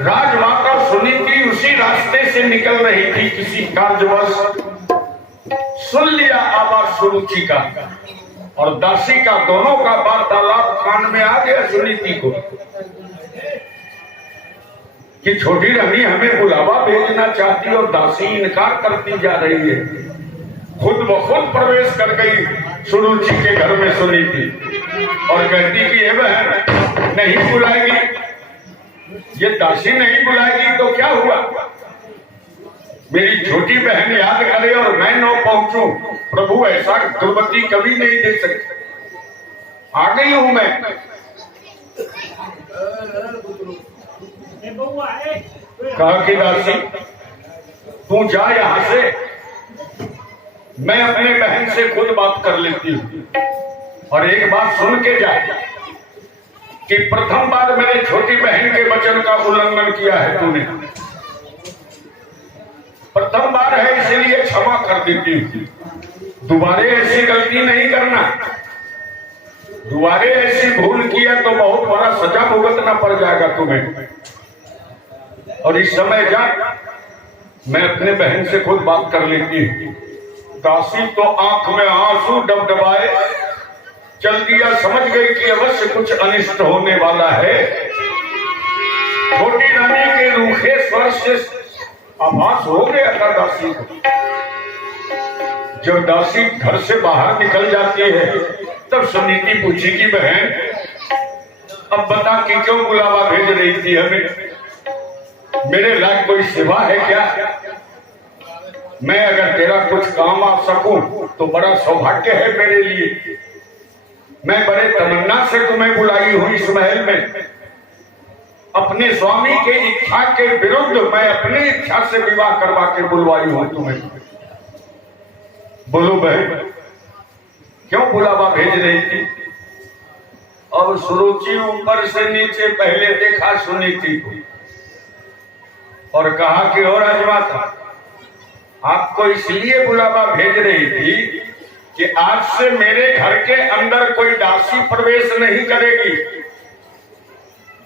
राजमाता सुनीति उसी रास्ते से निकल रही थी, किसी कार्यवश सुन लिया आवाज सुरुचि का और दासी का, दोनों का वार्तालाप कान में आ गया सुनीति को कि छोटी रानी हमें बुलावा भेजना चाहती और दासी इनकार करती जा रही है। खुद ब खुद प्रवेश कर गई सुरुचि के घर में सुनीति और कहती कि ये बहन नहीं बुलाएगी, ये दासी नहीं बुलाएगी तो क्या हुआ, मेरी छोटी बहन याद करे और मैं न पहुंचूं, प्रभु ऐसा दुर्गति कभी नहीं दे सकते। आ गई हूं मैं। कहा कि दासी तू जा यहां से, मैं अपने बहन से खुद बात कर लेती हूँ और एक बात सुन के जा कि प्रथम बार मेरे छोटी बहन के वचन का उल्लंघन किया है तूने, प्रथम बार है इसलिए क्षमा कर देती हूँ, दोबारे ऐसी गलती नहीं करना, दोबारे ऐसी भूल किया तो बहुत बड़ा सजा भुगतना पड़ जाएगा तुम्हें। और इस समय जा, मैं अपने बहन से खुद बात कर लेती हूँ। दासी तो आंख में आंसू डबडबाए चल दिया, समझ गई कि अवश्य कुछ अनिष्ट होने वाला है। छोटी रानी के रूखे स्वर से आभास हो गया था दासी को। जब दासी घर से बाहर निकल जाती है तब सुनीति पूछी कि बहन अब बता कि क्यों बुलावा भेज रही थी हमें, मेरे लायक कोई सेवा है क्या, मैं अगर तेरा कुछ काम आ सकूं तो बड़ा सौभाग्य है मेरे लिए। मैं बड़े तमन्ना से तुम्हें बुलाई हुई इस महल में, अपने स्वामी के इच्छा के विरुद्ध मैं अपनी इच्छा से विवाह करवा के बुलवाई हूं तुम्हें। बोलो बहन क्यों बुलावा भेज रही थी। और सुरुचि ऊपर से नीचे पहले देखा सुनीति को और कहा कि और राजमाता आपको इसलिए बुलावा भेज रही थी कि आज से मेरे घर के अंदर कोई दासी प्रवेश नहीं करेगी,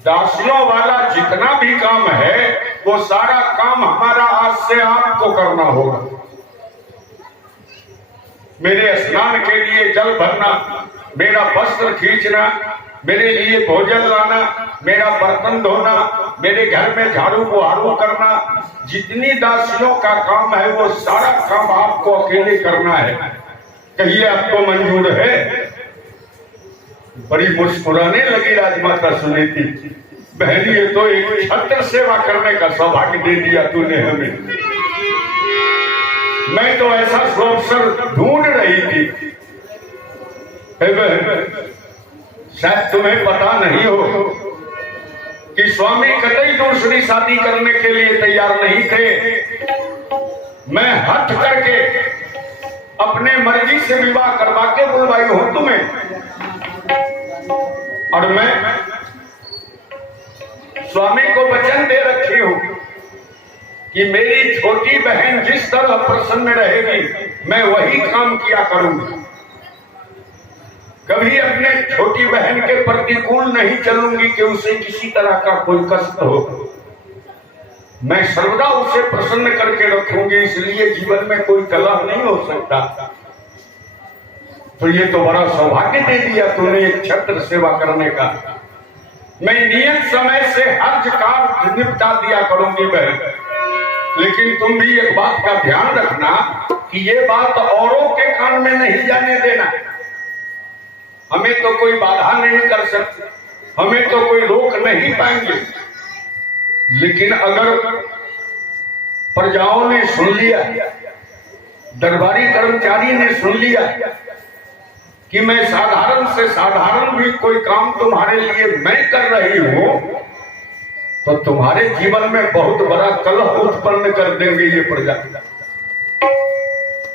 दासियों वाला जितना भी काम है वो सारा काम हमारा आज से आपको करना होगा। मेरे स्नान के लिए जल भरना, मेरा वस्त्र खींचना, मेरे लिए भोजन लाना, मेरा बर्तन धोना, मेरे घर में झाड़ू बुहारू करना, जितनी दासियों का काम है वो सारा काम आपको अकेले करना है। कहिए आपको मंजूर है। बड़ी मुस्कुराने लगी राजमाता सुनीति। बहन ये तो एक छत्र सेवा करने का सौभाग्य दे दिया तूने हमें, मैं तो ऐसा अवसर ढूंढ रही थी। शायद तुम्हें पता नहीं हो कि स्वामी कतई दूसरी शादी करने के लिए तैयार नहीं थे। मैं हट करके अपने मर्जी से विवाह करवा के बुलवाई हूं तुम्हें, और मैं स्वामी को वचन दे रखी हूं कि मेरी छोटी बहन जिस तरह प्रसन्न रहेगी मैं वही काम किया करूंगी। कभी अपने छोटी बहन के प्रतिकूल नहीं चलूंगी कि उसे किसी तरह का कोई कष्ट हो। मैं सर्वदा उसे प्रसन्न करके रखूंगी, इसलिए जीवन में कोई कलह नहीं हो सकता। तो ये तो बड़ा सौभाग्य दे दिया तूने एक छत्र सेवा करने का। मैं नियत समय से हर कार्य निपटा दिया करूंगी बहन, लेकिन तुम भी एक बात का ध्यान रखना कि ये बात औरों के कान में नहीं जाने देना। हमें तो कोई बाधा नहीं कर सकते, हमें तो कोई रोक नहीं पाएंगे, लेकिन अगर प्रजाओं ने सुन लिया, दरबारी कर्मचारी ने सुन लिया कि मैं साधारण से साधारण भी कोई काम तुम्हारे लिए मैं कर रही हूं, तो तुम्हारे जीवन में बहुत बड़ा कलह उत्पन्न कर देंगे ये प्रजा,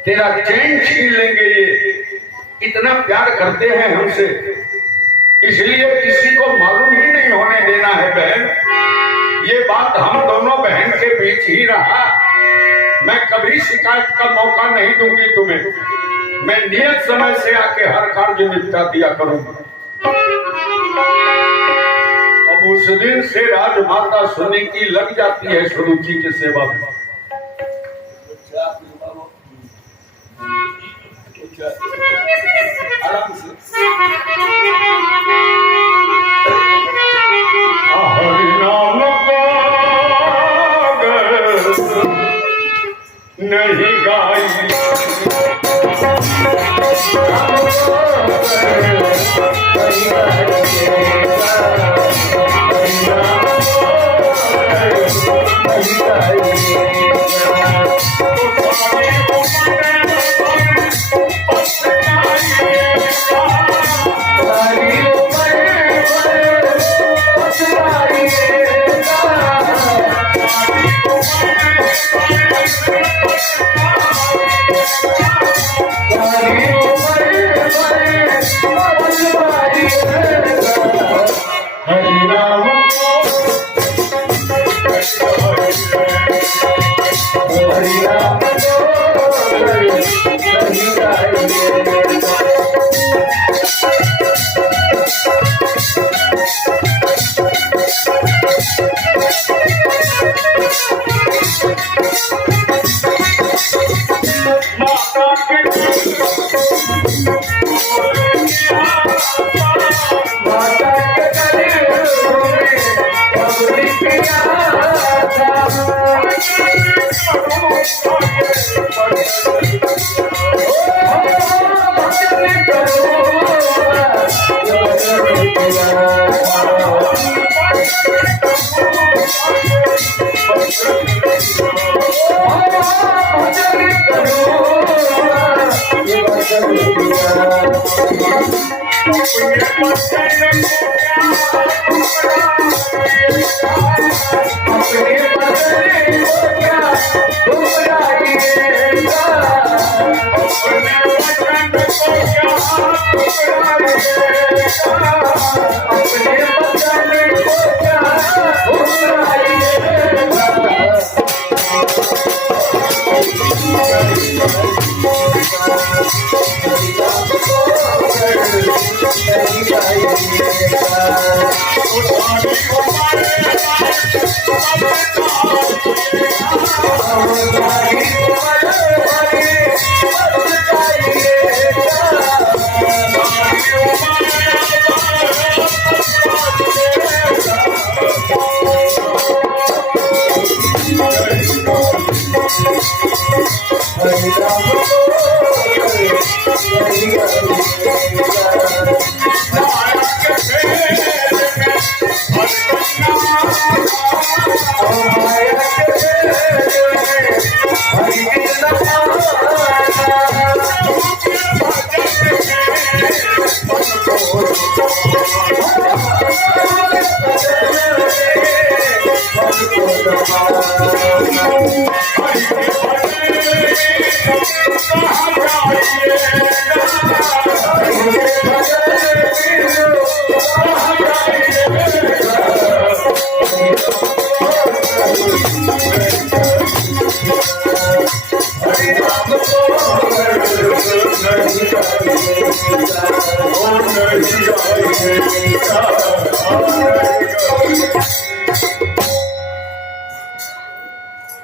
तेरा चैन छीन लेंगे। ये इतना प्यार करते हैं हमसे, इसलिए किसी को मालूम ही नहीं होने देना है बहन। ये बात हम दोनों बहन के बीच ही रहा, मैं कभी शिकायत का मौका नहीं दूंगी तुम्हें। मैं नियत समय से आके हर कार्य निपटा दिया करूंगा। अब उस दिन से राजमाता सुनीति लग जाती है सुरुचि की सेवा में। आराम से हरि नाम नहीं गाई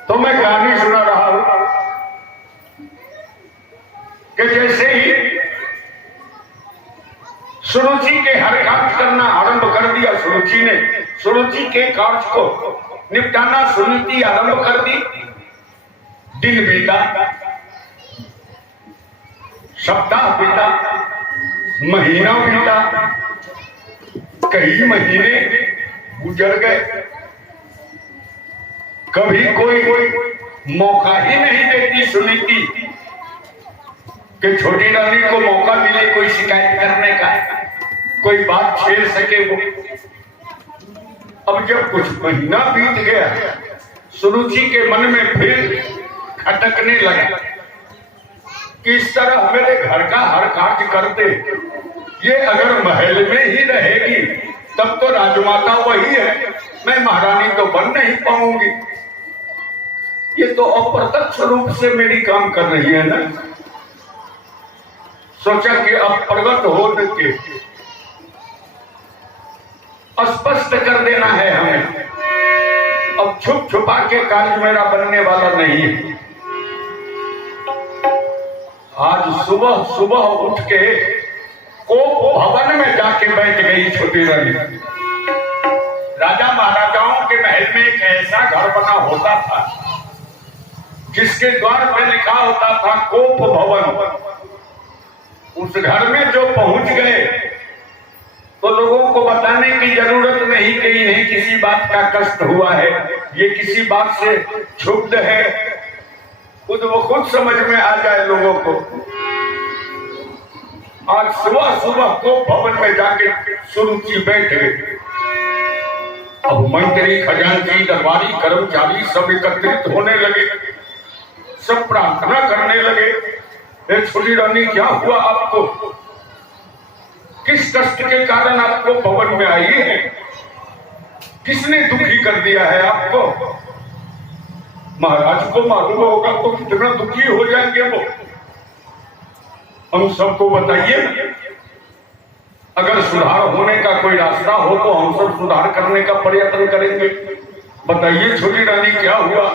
तो मैं कहानी सुना रहा हूं कि जैसे ही सुरुचि के हर कार्य करना आरंभ कर दिया, सुरुचि के कार्य को निपटाना सुनीति आरंभ कर दी। दिन बीता, सप्ताह बीता, महीना बीता, कई महीने गुजर गए। कभी कोई मौका ही नहीं देती सुनीति कि छोटी रानी को मौका मिले कोई शिकायत करने का, कोई बात छेड़ सके वो। अब जब कुछ महीना बीत गया, सुरुचि के मन में फिर खटकने लगा कि इस तरह मेरे घर का हर कार्य करते, ये अगर महल में ही रहेगी तब तो राजमाता वही है, मैं महारानी तो बन नहीं पाऊंगी। ये तो अप्रत्यक्ष रूप से मेरी काम कर रही है ना। सोचा कि अब प्रगट हो के स्पष्ट कर देना है हमें। अब छुप छुपा के कार्य मेरा बनने वाला नहीं है। आज सुबह सुबह उठ के कोप भवन में जाके बैठ गई छोटी रानी। राजा महाराजाओं के महल में एक ऐसा घर बना होता था जिसके द्वार पर लिखा होता था कोप भवन। उस घर में जो पहुंच गए तो लोगों को बताने की जरूरत नहीं कि इन्हें किसी बात का कष्ट हुआ है, ये किसी बात से क्षुब्ध है, खुद वो खुद समझ में आ जाए लोगों को। आज सुबह सुबह को भवन में जाके सुरुचि बैठ गए। अब मंत्री, खजांची, दरबारी, कर्मचारी सब एकत्रित होने लगे, सब प्रार्थना करने लगे। छोटी रानी क्या हुआ आपको? किस कष्ट के कारण आपको भवन में आई है? किसने दुखी कर दिया है आपको? महाराज को मालूम होगा तो कितना दुखी हो जाएंगे वो। हम सबको बताइए, अगर सुधार होने का कोई रास्ता हो तो हम सब सुधार करने का प्रयत्न करेंगे। बताइए छोटी रानी क्या हुआ?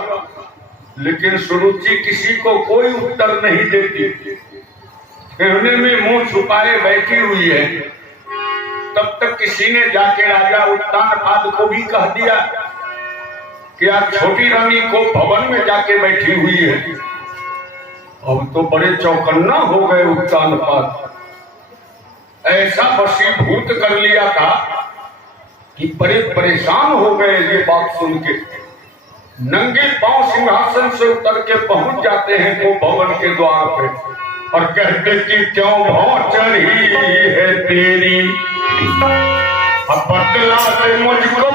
लेकिन सुरुचि किसी को कोई उत्तर नहीं देती, कहने में मुंह छुपाए बैठी हुई है। तब तक किसी ने जाके राजा उत्तानपाद को भी कह दिया कि आज छोटी रानी को भवन में जाके बैठी हुई है। अब तो बड़े चौकन्ना हो गए उत्तानपाद। ऐसा वशीभूत कर लिया था कि बड़े परेशान हो गए ये बात सुन के। नंगे पांव सिंहासन से उतर के पहुंच जाते हैं वो भवन के द्वार पे और कहते कि क्यों भौं चढ़ी है तेरी, अब बदला दे मुझको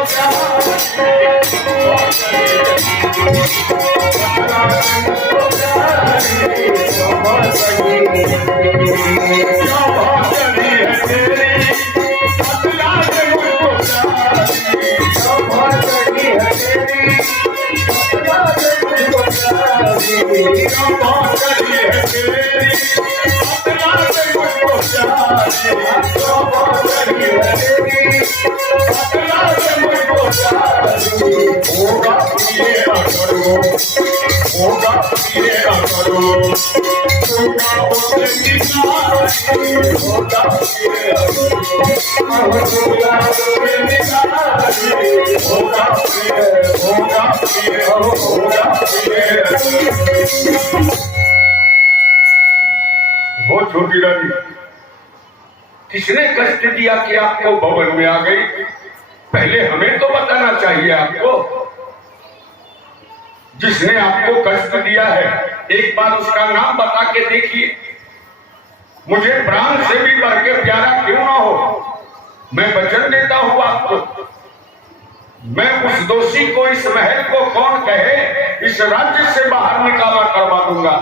वो छोटी रानी किसने कष्ट दिया कि आपको भवन में आ गई? पहले हमें तो बताना चाहिए आपको। जिसने आपको कष्ट दिया है एक बार उसका नाम बता के देखिए। मुझे प्राण से भी बढ़ के प्यारा क्यों ना हो, मैं वचन देता हूं आपको, मैं उस दोषी को, इस महल को कौन कहे, इस राज्य से बाहर निकाला करवा दूंगा,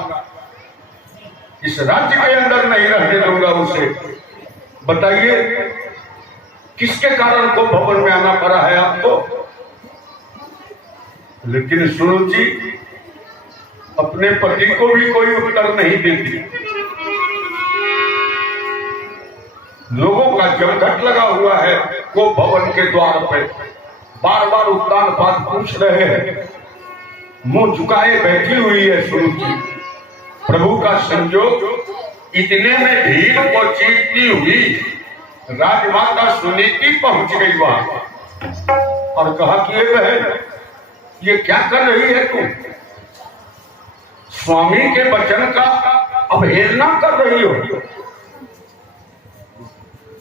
इस राज्य के अंदर नहीं रहने दूंगा उसे। बताइए किसके कारण को भवन में आना पड़ा है आपको? लेकिन सुरुचि अपने पति को भी कोई उत्तर नहीं देती। लोगों का जमघट लगा हुआ है को भवन के द्वार पे, बार बार उत्तानपाद पूछ रहे हैं, मुंह झुकाए बैठी हुई है सुरुचि। प्रभु का संजोग इतने में भीड़ को चीरती हुई राजमाता सुनीति पहुंच गई वहां और कहा कि ये बहन, ये क्या कर रही है तुम? स्वामी के वचन का अवहेलना कर रही हो,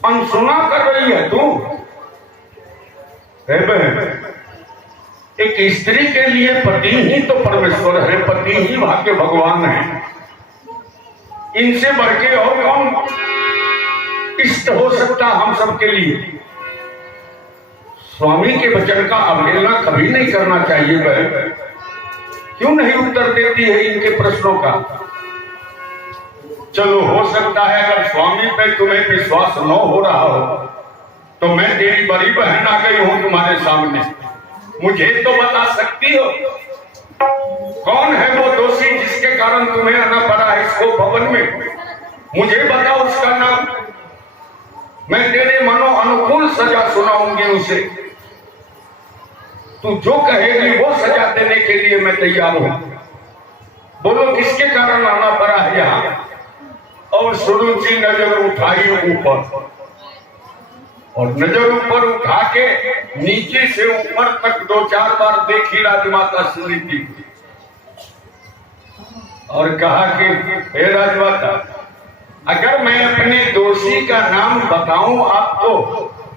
अनसुना कर रही है तू। बहन, एक स्त्री के लिए पति ही तो परमेश्वर है, पति ही भाग्य भगवान है। इनसे बढ़ के और कौन इष्ट हो सकता हम सबके लिए? स्वामी के वचन का अवहेलना कभी नहीं करना चाहिए। बहन क्यों नहीं उत्तर देती है इनके प्रश्नों का? चलो हो सकता है अगर स्वामी पे तुम्हें विश्वास न हो रहा हो तो मैं तेरी बड़ी बहन आ गई हूं तुम्हारे सामने, मुझे तो बता सकती हो कौन है वो दोषी जिसके कारण तुम्हें आना पड़ा है इसको भवन में? मुझे बताओ उसका नाम। मैं तेरे मनो अनुकूल सजा सुनाऊंगी उसे। तू जो कहेगी वो सजा देने के लिए मैं तैयार हूं। बोलो किसके कारण आना पड़ा है यहाँ? और सुरुचि नजर उठाई ऊपर, और नजर ऊपर उठा के नीचे से ऊपर तक 2-4 बार देखी राजमाता सुनीति और कहा कि हे राजमाता, अगर मैं अपने दोषी का नाम बताऊं आपको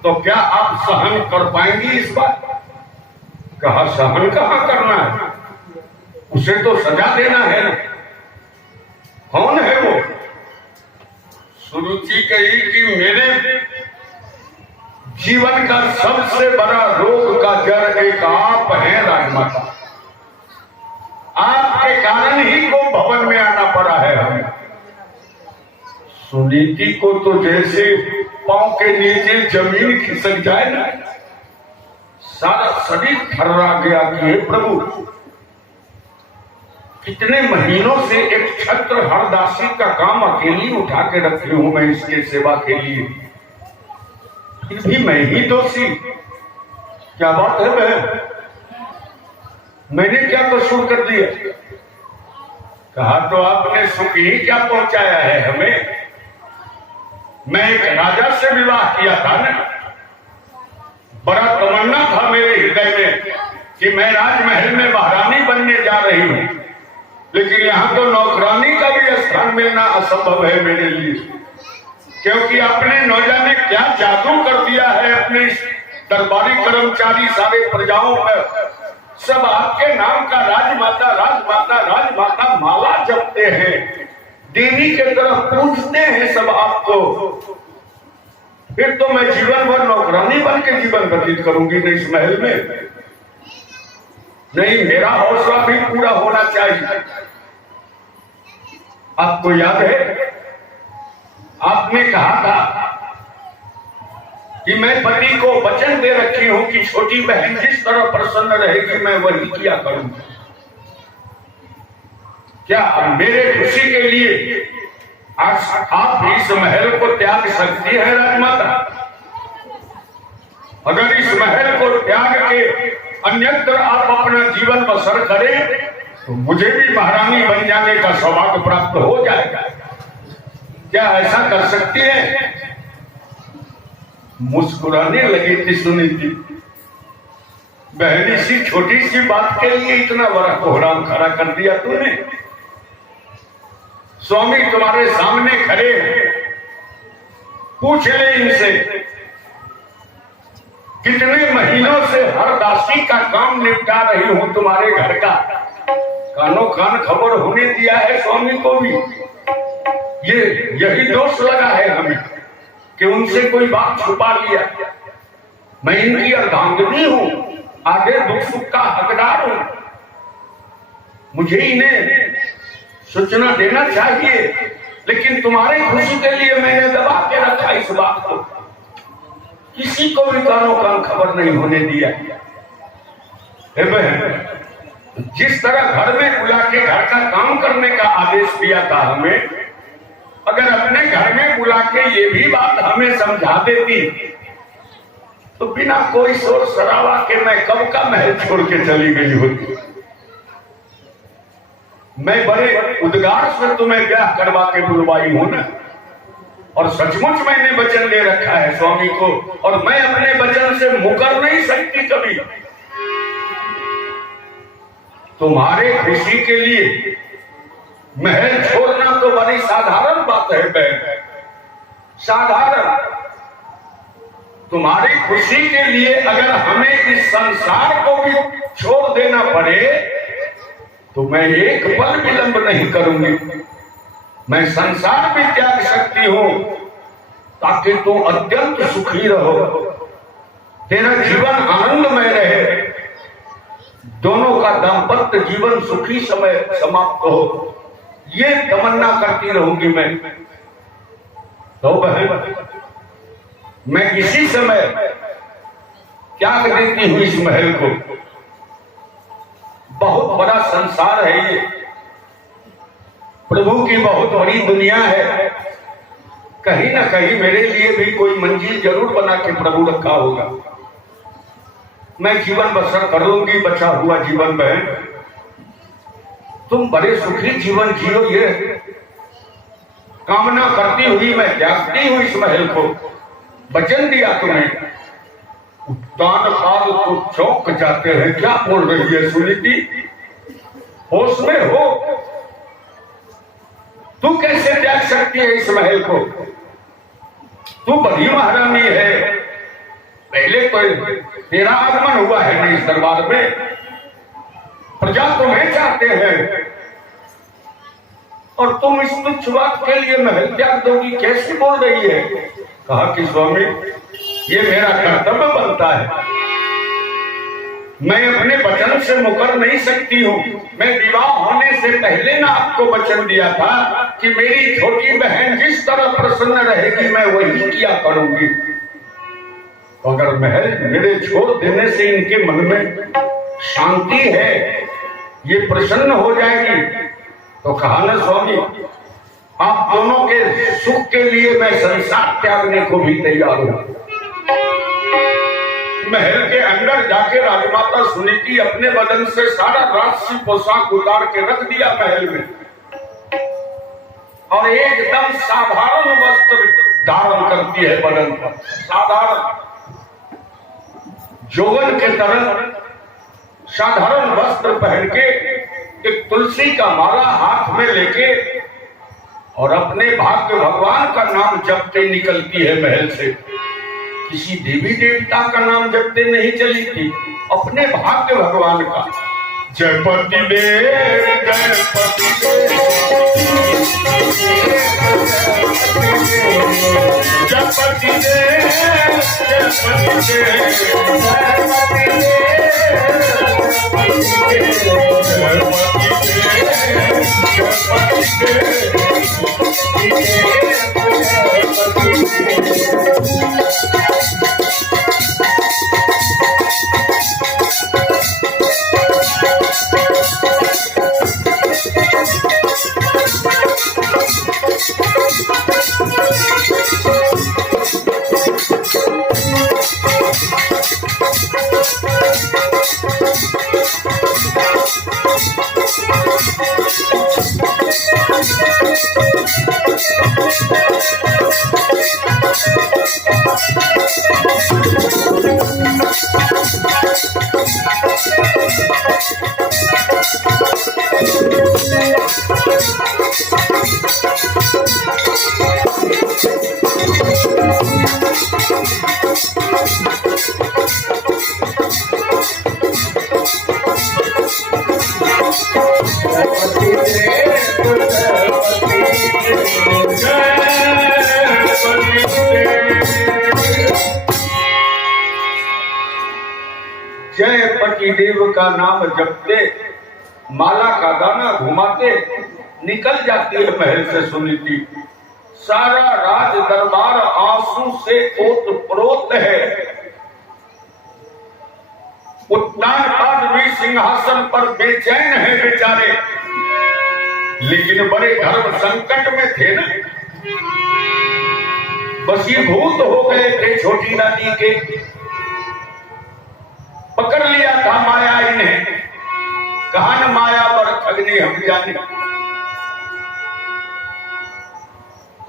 तो क्या आप सहन कर पाएंगी इस बात? कहा सहन कहां करना है, उसे तो सजा देना है ना। कौन है वो? सुरुचि कही कि मेरे जीवन का सबसे बड़ा रोग का जड़ एक आप हैं राजमाता। आपके कारण ही को भवन में आना पड़ा है हमें। सुनीति को तो जैसे पांव के नीचे जमीन खिसक जाए ना, सारा शरीर थर्रा गया कि हे प्रभु, कितने महीनों से एक छत्र हरदासी का काम अकेली उठा के रखी हूं मैं इसके सेवा के लिए, फिर भी मैं ही दोषी। क्या बात है बहन, मैंने क्या कसूर कर दिया? कहा तो आपने सुख ही क्या पहुंचाया है हमें। मैं एक राजा से विवाह किया था ना, बड़ा तमन्ना था मेरे हृदय में कि मैं राजमहल में महारानी बनने जा रही हूं, लेकिन यहां तो नौकरानी का भी स्थान मिलना असंभव है मेरे लिए, क्योंकि आपने न जाने क्या जादू कर दिया है अपने दरबारी कर्मचारी सारे प्रजाओं पर। सब आपके नाम का राजमाता राजमाता राजमाता माला जपते हैं, देवी के तरफ पूजते हैं सब आपको। फिर तो मैं जीवन भर नौकरानी बन के जीवन व्यतीत करूंगी नहीं इस महल में। नहीं, मेरा हौसला भी पूरा होना चाहिए। आपको याद है आपने कहा था कि मैं पति को वचन दे रखी हूं कि छोटी बहन जिस तरह प्रसन्न रहेगी मैं वही किया करूंगी। क्या मेरे खुशी के लिए आज आप इस महल को त्याग सकती है राजमाता? अगर इस महल को त्याग के अन्यत्र आप अपना जीवन बसर करें तो मुझे भी महारानी बन जाने का सौभाग्य प्राप्त हो जाएगा। क्या ऐसा कर सकती है? मुस्कुराने लगी थी सुनीति। बहनी सी छोटी सी बात के लिए इतना बड़ा कोहराम खड़ा कर दिया तूने। स्वामी तुम्हारे सामने खड़े हैं, पूछ ले इनसे कितने महीनों से हर दासी का काम निपटा रही हूं तुम्हारे घर का। कानों कान खबर होने दिया है स्वामी को भी। यही दोष लगा है हमें कि उनसे कोई बात छुपा लिया। मैं इनकी अर्धांगिनी हूं, आगे दुख सुख का हकदार हूं, मुझे इन्हें सूचना देना चाहिए, लेकिन तुम्हारे खुशी के लिए मैंने दबा के रखा इस बात को। किसी को भी कानों कान खबर नहीं होने दिया। जिस तरह घर में बुला के घर का काम करने का आदेश दिया था हमें, अगर अपने घर में बुला के ये भी बात हमें समझा देती तो बिना कोई शोर शराबा के मैं कब का महल छोड़ के चली गई होती। मैं बड़े उद्गार से तुम्हें ब्याह करवा के बुलवाई हूं ना, और सचमुच मैंने वचन दे रखा है स्वामी को, और मैं अपने वचन से मुकर नहीं सकती कभी। तुम्हारे खुशी के लिए महल छोड़ना तो बड़ी साधारण बात है बहन, साधारण। तुम्हारी खुशी के लिए अगर हमें इस संसार को भी छोड़ देना पड़े तो मैं एक पल विलंब नहीं करूंगी। मैं संसार भी त्याग सकती हूं ताकि तुम अत्यंत सुखी रहो, तेरा जीवन आनंदमय रहे, दोनों का दाम्पत्य जीवन सुखी समय समाप्त हो, ये तमन्ना करती रहूंगी मैं। तो बहन, मैं इसी समय त्याग देती हूं इस महल को। बहुत बड़ा संसार है ये, प्रभु की बहुत बड़ी दुनिया है। कहीं ना कहीं मेरे लिए भी कोई मंजिल जरूर बना के प्रभु रखा होगा। मैं जीवन बसर करूंगी, बचा हुआ जीवन बहन। तुम बड़े सुखी जीवन जियो, ये कामना करती हुई मैं त्यागती हूँ इस महल को। वचन दिया तुम्हें, उत्तान काल तो चौंक जाते हैं। क्या बोल रही है सुनीति? होश में हो? तू कैसे त्याग सकती है इस महल को? तू बड़ी महारानी है। पहले तो तेरा आगमन हुआ है नहीं इस दरबार में, प्रजा तुम्हें चाहते हैं और तुम इस तुच्छ बात के लिए महल त्याग दोगी? कैसे बोल रही है? कहा कि स्वामी, ये मेरा कर्तव्य बनता है, मैं अपने वचन से मुकर नहीं सकती हूँ। मैं विवाह होने से पहले ना आपको वचन दिया था कि मेरी छोटी बहन जिस तरह प्रसन्न रहेगी मैं वही किया करूंगी। अगर महल मेरे छोड़ देने से इनके मन में शांति है, ये प्रसन्न हो जाएगी, तो कहा ना स्वामी, आप दोनों के सुख के लिए मैं संसार त्यागने को भी तैयार हूं। महल के अंदर जाके राजमाता सुनीति अपने बदन से सारा राजसी पोशाक उतार के रख दिया महल में और एकदम साधारण वस्त्र धारण करती है बदन पर। साधारण जोवन के तरह साधारण वस्त्र पहन के, एक तुलसी का माला हाथ में लेके और अपने भाग्य भगवान का नाम जपते निकलती है महल से। किसी देवी देवता का नाम जपते नहीं चली थी, अपने भाग्य भगवान का। जयपति देव जयपति देव जयपति देव जयपति जयपति देव का नाम जपते, माला का दाना घुमाते निकल जाती है महल से सुनीति। सारा राज दरबार आंसू से ओतप्रोत है। उत्तानपाद भी सिंहासन पर बेचैन है बेचारे, लेकिन बड़े धर्म संकट में थे ना, वशीभूत हो गए थे छोटी नदी के। पकड़ लिया था माया इन्हें, कहा न माया पर ठगनी हम जाने।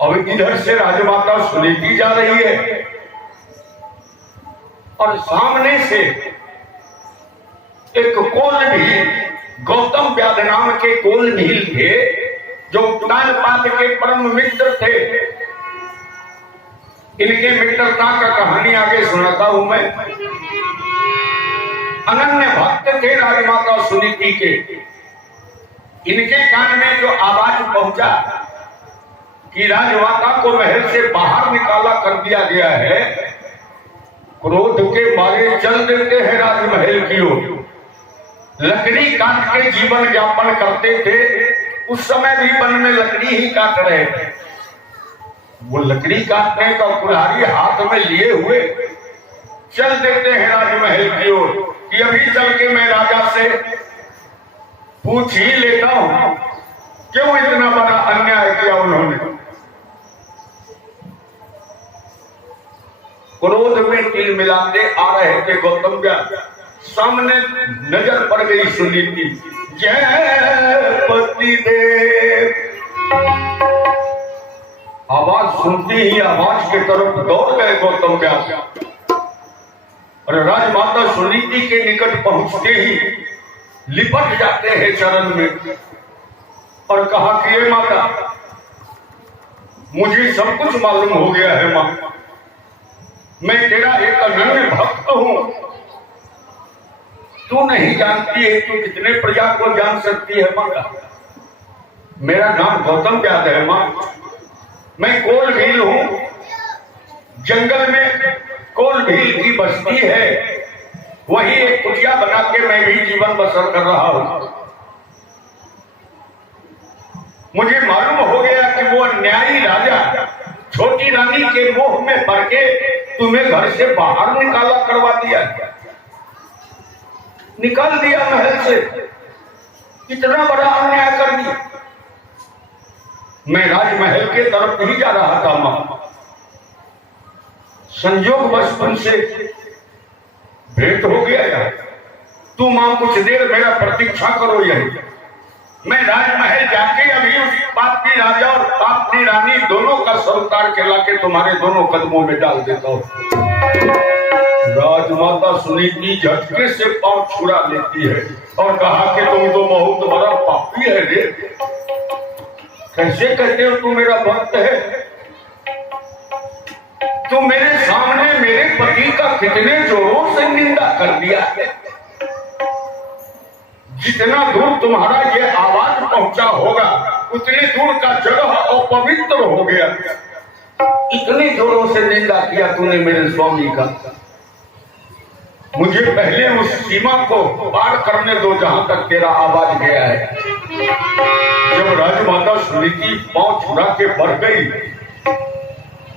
अब इधर से राजमाता सुनीति जा रही है और सामने से एक कोल भी, गौतम व्याध नाम के कोल नील थे जो उत्तानपाद के परम मित्र थे। इनके मित्रता का कहानी आगे सुनाता हूं मैं। अनन्य भक्त थे राजमाता सुनीति के। इनके कान में जो आवाज पहुंचा कि राजमाता को महल से बाहर निकाला कर दिया गया है, क्रोध के मारे चल देते हैं राजमहल की ओर। लकड़ी काट के जीवन यापन करते थे, उस समय भी वन में लकड़ी ही काट रहे थे। वो लकड़ी काटने का कुल्हाड़ी हाथ में लिए हुए चल देते हैं राजमहल की ओर कि अभी चल के मैं राजा से पूछ ही लेता हूं क्यों इतना बड़ा अन्याय किया उन्होंने। क्रोध में तिल मिलाते आ रहे थे गौतम व्यास। सामने नजर पड़ गई सुनीति। जय पति देव। आवाज सुनती ही आवाज के तरफ दौड़ गए गौतम व्यास और राजमाता सुनीति के निकट पहुंचते ही लिपट जाते हैं चरण में और कहा कि हे माता, मुझे सब कुछ मालूम हो गया है मां, मैं तेरा एक अनन्य भक्त हूं। तू नहीं जानती है, तू कितने प्रजा को जान सकती है माता। मेरा नाम गौतम व्यास है मां, मैं कोल भील हूं। जंगल में कोल भील की बस्ती है, वही एक कुटिया बना के मैं भी जीवन बसर कर रहा हूं। मुझे मालूम हो गया कि वो अन्यायी राजा छोटी रानी के मोह में पड़ के तुम्हें घर से बाहर निकाला करवा दिया, निकाल दिया महल से। इतना बड़ा अन्याय कर दिया। मैं राजमहल के तरफ नहीं जा रहा था मां, संयोग बस तुमसे भेंट हो गया यार। तू मां कुछ देर मेरा प्रतीक्षा करो यही, मैं राजमहल जाके अभी उस पापी राजा और पापी रानी दोनों का सर उतार के लाके तुम्हारे दोनों कदमों में डाल देता हूं। राजमाता सुनीति झटके से पांव छुड़ा लेती है और कहा कि तुम तो बहुत बड़ा पापी है रे। कैसे कहते हो तू मेरा भक्त है? तू मेरे सामने मेरे पति का कितने जोरों से निंदा कर दिया है। जितना दूर तुम्हारा ये आवाज पहुंचा होगा उतने दूर का जगह अपवित्र हो गया। इतने जोरों से निंदा किया तूने मेरे स्वामी का। मुझे पहले उस सीमा को पार करने दो जहां तक तेरा आवाज गया है। जब राजमाता सुनीति पांव छुड़ा के बढ़ गई,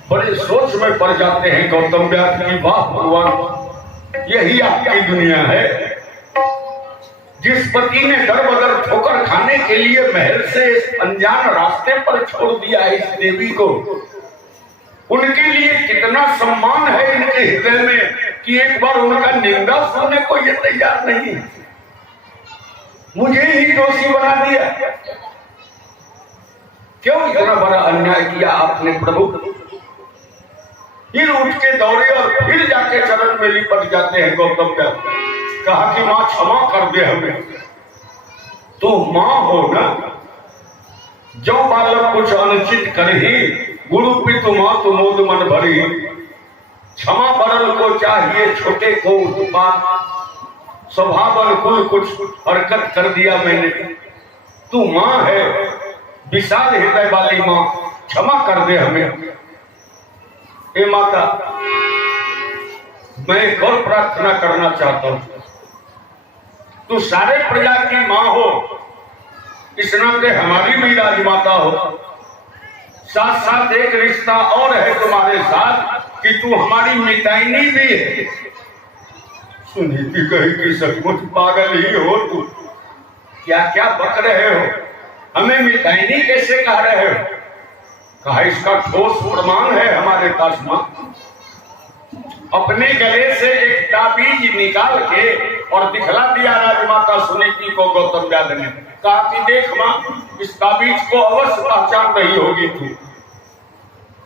बड़े सोच में पड़ जाते हैं गौतम व्यास की। वाह भगवान, यही आपकी दुनिया है। जिस पति ने दर बदर ठोकर खाने के लिए महल से अनजान रास्ते पर छोड़ दिया है इस देवी को, उनके लिए कितना सम्मान है इनके हृदय में कि एक बार उनका निंदा सुनने को ये तैयार नहीं। मुझे ही दोषी बना दिया। क्यों इतना बड़ा अन्याय किया आपने प्रभु? फिर उठ के दौड़े और फिर जाके चरण में लिपट जाते हैं गौतम व्यास। कहा कि मां क्षमा कर दे हमें, तू मां हो ना। जो बालक कुछ अनुचित करही, गुरु पितु मातु मोद मन भरी। क्षमा बरल को चाहिए छोटे को उत्पाद, स्वभाव अनुकूल कुछ हरकत कर दिया मैंने। तू मां है, विशाल हृदय वाली मां, क्षमा कर दे हमें। हे माता, मैं एक और प्रार्थना करना चाहता हूं। तू सारे प्रजा की मां हो, इस नाते हमारी भी राजमाता हो। साथ साथ एक रिश्ता और है तुम्हारे साथ कि तू हमारी मिताइनी भी है। सुनीति कही कि सचमुच पागल ही हो तू, क्या क्या बक रहे हो? हमें मिताइनी कैसे कह रहे हो? कहा इसका ठोस प्रमाण है हमारे पास मां। अपने गले से एक ताबीज निकाल के और दिखला दिया राजमाता सुनीति को गौतम व्यास ने। कहा कि देख मां, इस ताबीज को अवश्य पहचान रही होगी तू।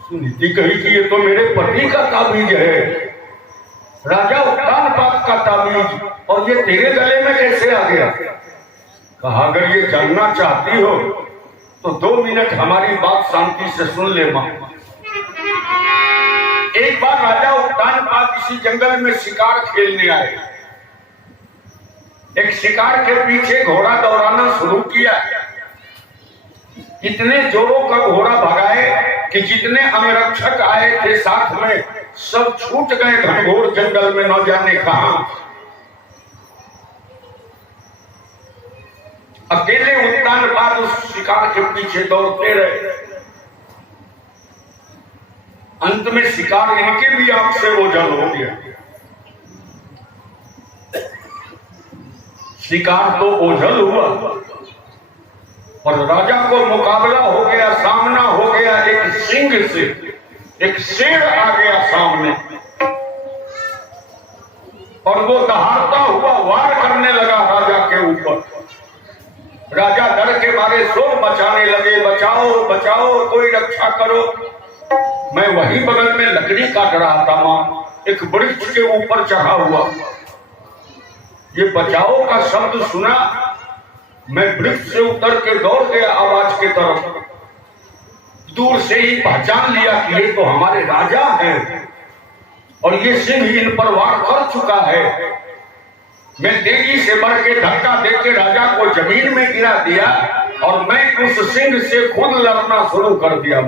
सुनीति कही कि ये तो मेरे पति का ताबीज है, राजा उत्तानपाद का ताबीज, और ये तेरे गले में कैसे आ गया? कहा अगर ये जानना चाहती हो तो 2 मिनट हमारी बात शांति से सुन ले मां। एक बार राजा उत्तानपाद किसी जंगल में शिकार खेलने आए। एक शिकार के पीछे घोड़ा दौड़ाना शुरू किया। इतने जोरों का घोड़ा भगाए कि जितने अंगरक्षक आए थे साथ में सब छूट गए घनघोर जंगल में, न जाने कहां। अकेले उत्तानपाद उस शिकार के पीछे दौड़ते रहे। अंत में शिकार इनके भी आंख से ओझल हो गया। शिकार तो ओझल हुआ और राजा को मुकाबला हो गया, सामना हो गया एक सिंह से। एक शेर आ गया सामने। और वो दहाड़ता हुआ वार करने लगा राजा के ऊपर। राजा डर के मारे शोर मचाने लगे, बचाओ बचाओ, कोई रक्षा करो। मैं वही बगल में लकड़ी काट रहा था मां, एक वृक्ष के ऊपर चढ़ा हुआ। ये बचाओ का शब्द सुना, मैं वृक्ष से उतर के दौड़ गया आवाज के तरफ। दूर से ही पहचान लिया कि ये तो हमारे राजा हैं और ये सिंह इन पर वार कर चुका है। मैं तेजी से बढ़ के धक्का देके राजा को जमीन में गिरा दिया और मैं उस सिंह से खुद लड़ना शुरू कर दिया।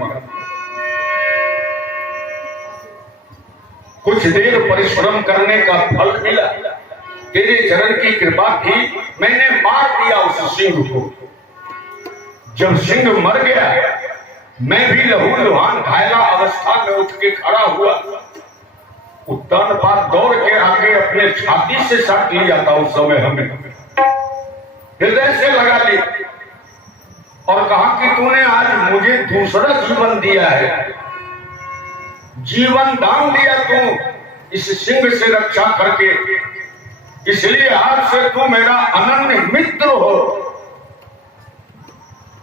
कुछ देर परिश्रम करने का फल मिला, तेरे चरण की कृपा थी, मैंने मार दिया उस सिंह को। जब सिंह मर गया, मैं भी लहू लुहान घायला अवस्था में उठ के खड़ा हुआ। उत्तान पात दौड़ के आगे अपने छाती से साट लिया था उस समय, हमें हृदय से लगा ली और कहा कि तूने आज मुझे दूसरा जीवन दिया है, जीवन दान दिया तू इस सिंह से रक्षा करके, इसलिए आज से तू मेरा अनन्य मित्र हो।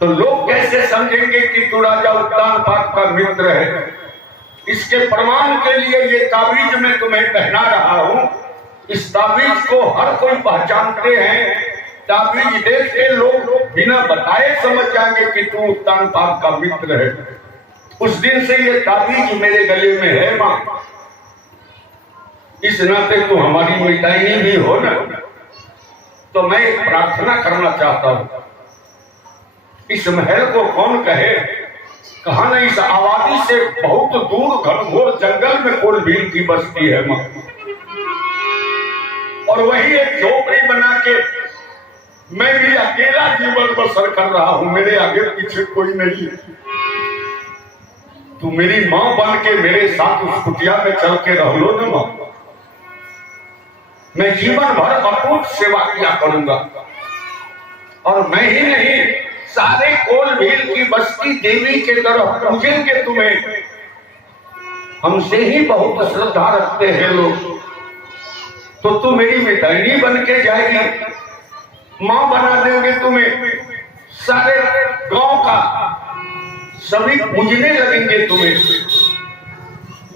तो लोग कैसे समझेंगे कि तू राजा उत्तान पात का मित्र है? इसके प्रमाण के लिए ये ताबीज मैं तुम्हें पहना रहा हूं। इस ताबीज को हर कोई पहचानते हैं। ताबीज देख के लोग बिना बताए समझ जाएंगे कि तू उत्तान पात का मित्र है। उस दिन से ये ताबीज मेरे गले में है मां। इस नाते तू हमारी मिताइनी भी हो ना, तो मैं एक प्रार्थना करना चाहता हूं। इस महल को कौन कहे, कहा ना इस आबादी से बहुत दूर घनघोर जंगल में कोलभील की बस्ती है मां, और वही एक झोपड़ी बना के मैं भी अकेला जीवन बसर कर रहा हूं। मेरे आगे पीछे कोई नहीं। तू मेरी मां बन के मेरे साथ उस कुटिया में चल के रह लो ना मां। मैं जीवन भर अटूट सेवा किया करूंगा, और मैं ही नहीं, सारे कोलभील की बस्ती देवी के तरफ पूजेंगे तुम्हें। हमसे ही बहुत श्रद्धा रखते हैं लोग। तो तू मेरी मिताइनी बन के जाएगी, मां बना देंगे तुम्हें। सारे गांव का सभी पूजने लगेंगे तुम्हें।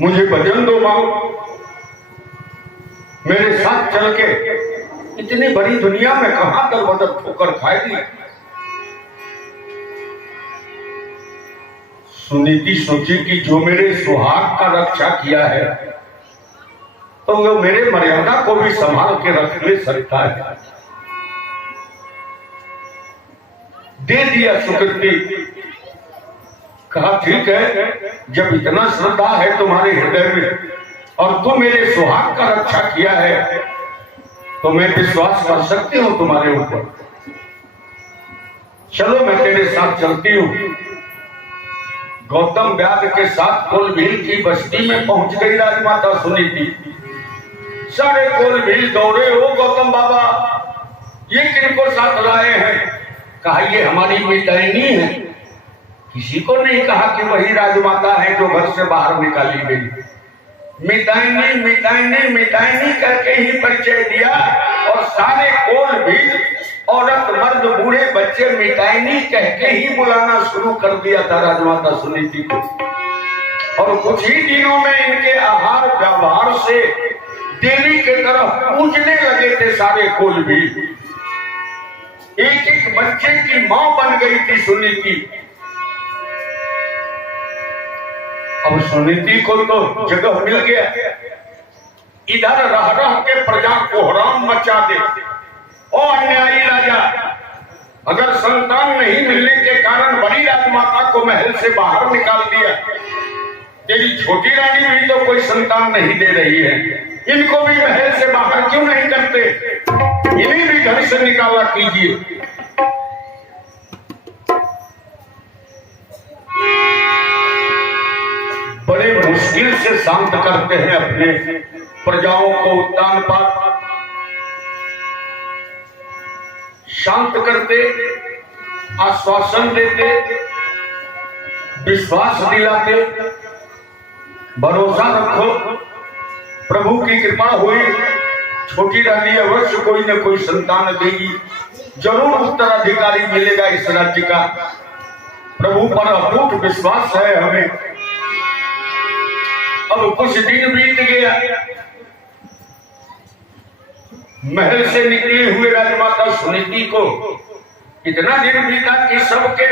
मुझे भजन दो मां, मेरे साथ चल के इतनी बड़ी दुनिया में कहां दर बदर ठोकर खाएगी। सुनीति सोची कि जो मेरे सुहाग का रक्षा किया है, तो वो मेरे मर्यादा को भी संभाल के रख ले सकता है। दे दिया सुकृति। कहा ठीक है, जब इतना श्रद्धा है तुम्हारे हृदय में और तुम मेरे सुहाग का रक्षा किया है, तो मैं विश्वास कर सकती हूं तुम्हारे ऊपर। चलो मैं तेरे साथ चलती हूं। गौतम व्याध के साथ कोलभील की बस्ती में पहुंच गई राजमाता सुनीति। सारे कोलभील दौड़े, ओ गौतम बाबा ये किनको साथ लाए हैं? कहा ये हमारी मिताइनी है। किसी को नहीं कहा कि वही राजमाता है जो घर से बाहर निकाली गई। मिताइनी मिताइनी मिताइनी करके ही परिचय दिया, और सारे कोलभील औरत मर्द बूढ़े बच्चे मिताइनी कह के ही बुलाना शुरू कर दिया था राजमाता सुनीति को। और कुछ ही दिनों में इनके आहार व्यवहार से देवी के तरफ पूजने लगे थे सारे कोलभील। एक एक बच्चे की मां बन गई थी सुनीति। अब सुनीति को तो जगह मिल गया, इधर रह रह के प्रजा को हराम मचा दे। ओ अन्यायी राजा, अगर संतान नहीं मिलने के कारण बड़ी राजमाता को महल से बाहर निकाल दिया, तेरी छोटी रानी भी तो कोई संतान नहीं दे रही है, इनको भी महल से बाहर क्यों नहीं करते? इन्हें भी घर से निकाला कीजिए। बड़े मुश्किल से शांत करते हैं अपने प्रजाओं को। उत्तान पात शांत करते, आश्वासन देते, विश्वास दिलाते, भरोसा रखो, प्रभु की कृपा हुई, छोटी रानी अवश्य कोई न कोई संतान देगी, जरूर उत्तराधिकारी मिलेगा इस राज्य का। प्रभु पर अटूट विश्वास है हमें। अब कुछ दिन बीत गया, महल से निकली हुए राजमाता सुनीति को इतना दिन बीता कि सबके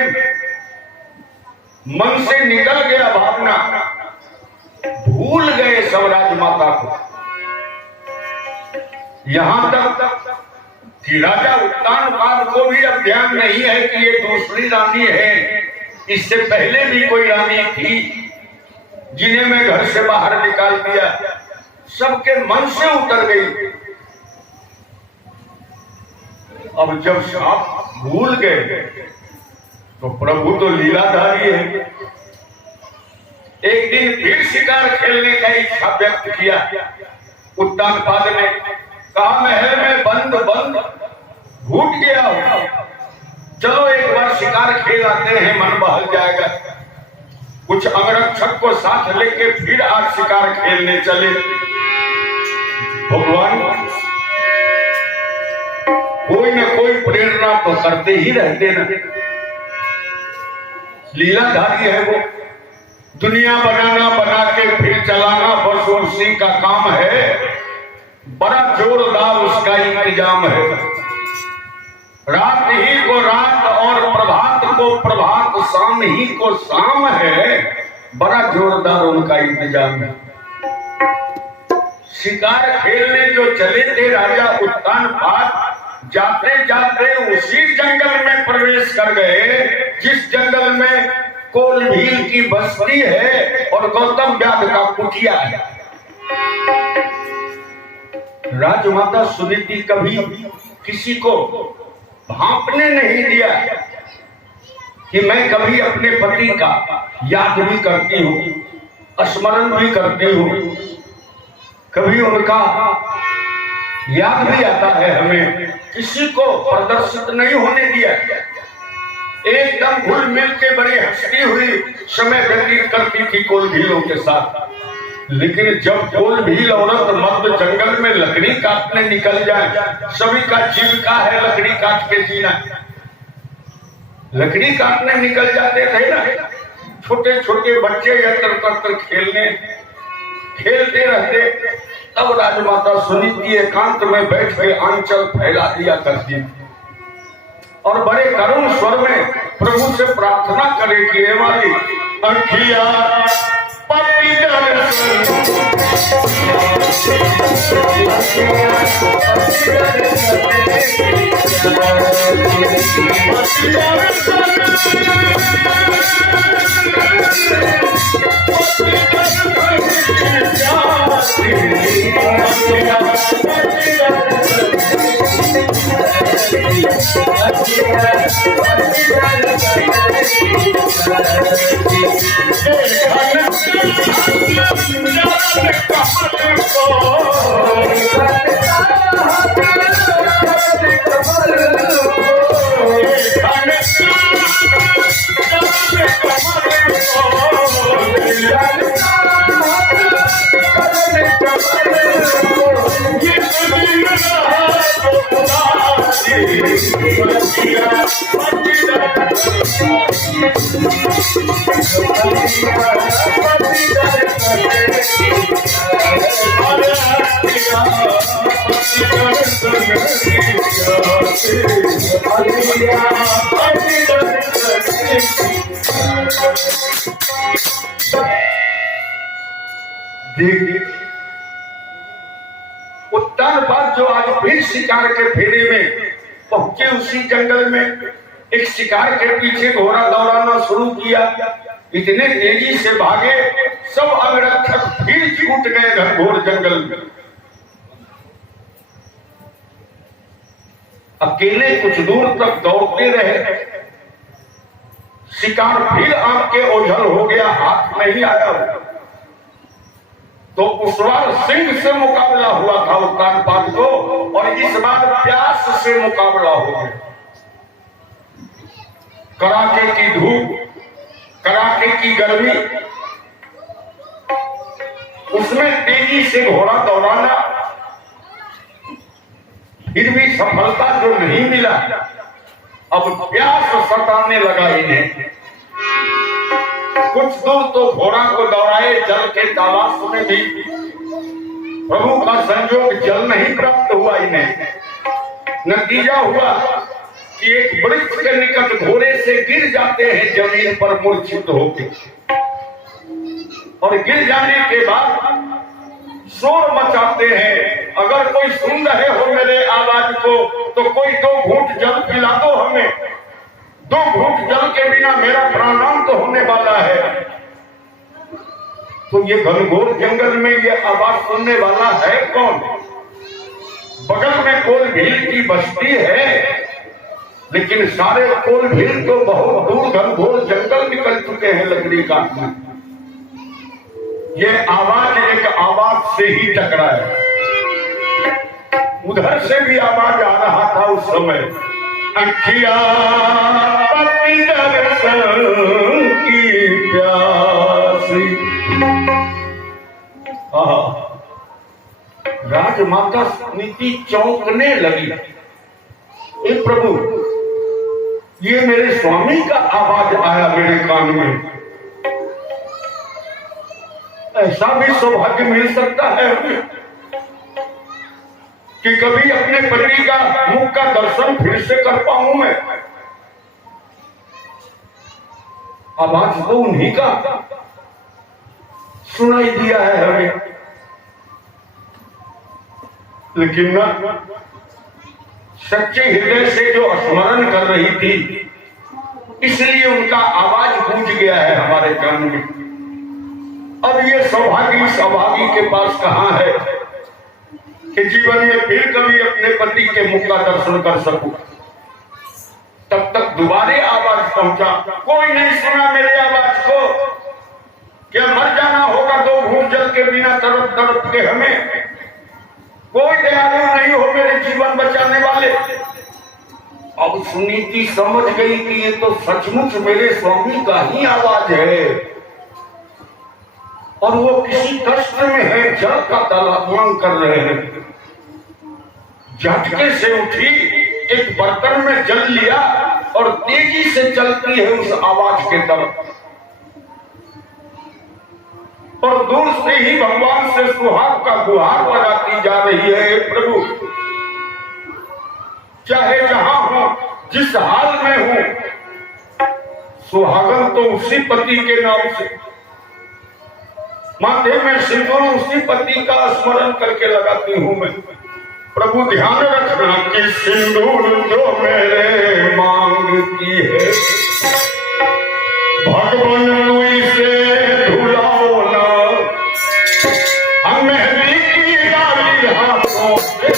मन से निकल गया भावना, भूल गए सब राजमाता को। यहां तक कि राजा उत्तानपाद को भी अब ध्यान नहीं है कि ये दूसरी रानी है। इससे पहले भी कोई रानी थी जिन्हें मैं घर से बाहर निकाल दिया, सबके मन से उतर गई। अब जब सांप भूल गए तो प्रभु तो लीलाधारी है। एक दिन फिर शिकार खेलने का इच्छा व्यक्त किया उत्तानपाद ने। कहा महल में बंद बंद घूट गया हो, चलो एक बार शिकार खेल आते हैं, मन बहल जाएगा। कुछ अंगरक्षक को साथ लेके फिर आज शिकार खेलने चले। भगवान कोई न कोई प्रेरणा तो करते ही रहते ना, लीलाधारी है वो। दुनिया बनाना, बना के फिर चलाना बस उसी का काम है। बड़ा जोरदार उसका इंतजाम है। रात ही को रात और प्रभात को प्रभात, शाम ही को शाम है। बड़ा जोरदार उनका इंतजाम है। शिकार खेलने जो चले थे राजा उत्तानपाद, जाते जाते उसी जंगल में प्रवेश कर गए जिस जंगल में कोलभील की बस्ती है और गौतम व्याध का कुटिया है। राजमाता सुनीति कभी किसी को भांपने नहीं दिया कि मैं कभी अपने पति का याद भी करती हूँ, स्मरण भी करती हूँ। कभी उनका याद भी आता है हमें, किसी को प्रदर्शित नहीं होने दिया। एकदम घुल मिल के बड़ी हंसती हुई समय व्यतीत करती थी कोलभीलों के साथ। लेकिन जब कोलभील औरत मध्य जंगल में लकड़ी काटने निकल जाए, सभी का जीविका है लकड़ी काट के जीना। लकड़ी काटने निकल जाते थे ना छोटे छोटे बच्चे, यत्र तत्र खेलते रहते। तब राजमाता सुनीति एकांत में बैठ के आंचल फैला दिया करती थी और बड़े करुण स्वर में प्रभु से प्रार्थना करे कि हे वाली अखिया पति उत्तानपाद जो आज फिर शिकार के फेरे में पहुंचे उसी जंगल में एक शिकार के पीछे घोड़ा दौड़ाना शुरू किया। इतने तेजी से भागे सब अंगरक्षक फिर छूट गए घनघोर जंगल में। अकेले कुछ दूर तक दौड़ते रहे, शिकार फिर आंख के ओझल हो गया, हाथ नहीं आया। तो उस बार सिंह से मुकाबला हुआ था उत्तानपाद को और इस बार प्यास से मुकाबला हो गया। कड़ाके की धूप, कड़ाके की गर्मी, उसमें तेजी से घोड़ा दौड़ाना फिर भी सफलता जो नहीं मिला, अब प्यास सताने लगा इन्हें। कुछ दूर तो घोड़ा को दौड़ाए जल के तालाब में भी प्रभु का संयोग जल नहीं प्राप्त हुआ इन्हें। नतीजा हुआ कि एक वृक्ष के निकट घोड़े से गिर जाते हैं जमीन पर मूर्छित होकर, और गिर जाने के बाद शोर मचाते हैं, अगर कोई सुन रहे हो मेरे आवाज को तो कोई 2 घूंट जल पिला दो हमें, 2 घूंट जल के बिना मेरा प्राणांत होने वाला है। तो ये घनघोर जंगल में ये आवाज सुनने वाला है कौन? बगल में कोल भील की बस्ती है, लेकिन सारे कोल भील तो बहुत दूर घनघोर जंगल निकल चुके हैं लकड़ी काटने। ये आवाज एक आवाज से ही टकराया। उधर से भी आवाज आ रहा था उस समय, अखिया पति दर्शन की प्यासी। राजमाता नीति चौंकने लगी, ए प्रभु, ये मेरे स्वामी का आवाज आया मेरे कान में। ऐसा भी सौभाग्य मिल सकता है कि कभी अपने पति का मुख का दर्शन फिर से कर पाऊं मैं। आवाज तो उन्हीं का सुनाई दिया है हमें, लेकिन न सच्चे हृदय से जो स्मरण कर रही थी, इसलिए उनका आवाज गूंज गया है हमारे कान में। अब ये सौभाग्य इस अभागी के पास कहां है कि जीवन में फिर कभी अपने पति के मुख का दर्शन कर सकूं। तब तक दोबारे आवाज पहुंचा, कोई नहीं सुना मेरे आवाज को, क्या मर जाना होगा 2 घूंट जल के बिना तड़प तड़प के हमें? कोई दयालु नहीं हो मेरे जीवन बचाने वाले? अब सुनीति समझ गई कि ये तो सचमुच मेरे स्वामी का ही आवाज है, और वो किसी कष्ट में है, जल का तालाब कर रहे हैं। झटके से उठी, एक बर्तन में जल लिया और तेजी से चलती है उस आवाज के तरफ, और दूर से ही भगवान से सुहाग का गुहार लगाती जा रही है, प्रभु चाहे जहां हो, जिस हाल में हो, सुहागन तो उसी पति के नाम से, माथे में सिंदूर उसी पति का स्मरण करके लगाती हूं मैं। प्रभु ध्यान रखना कि सिंदूर जो मेरे मांगती है, भगवान लुई से धुलाओ ना, हमें की डाली हाथों से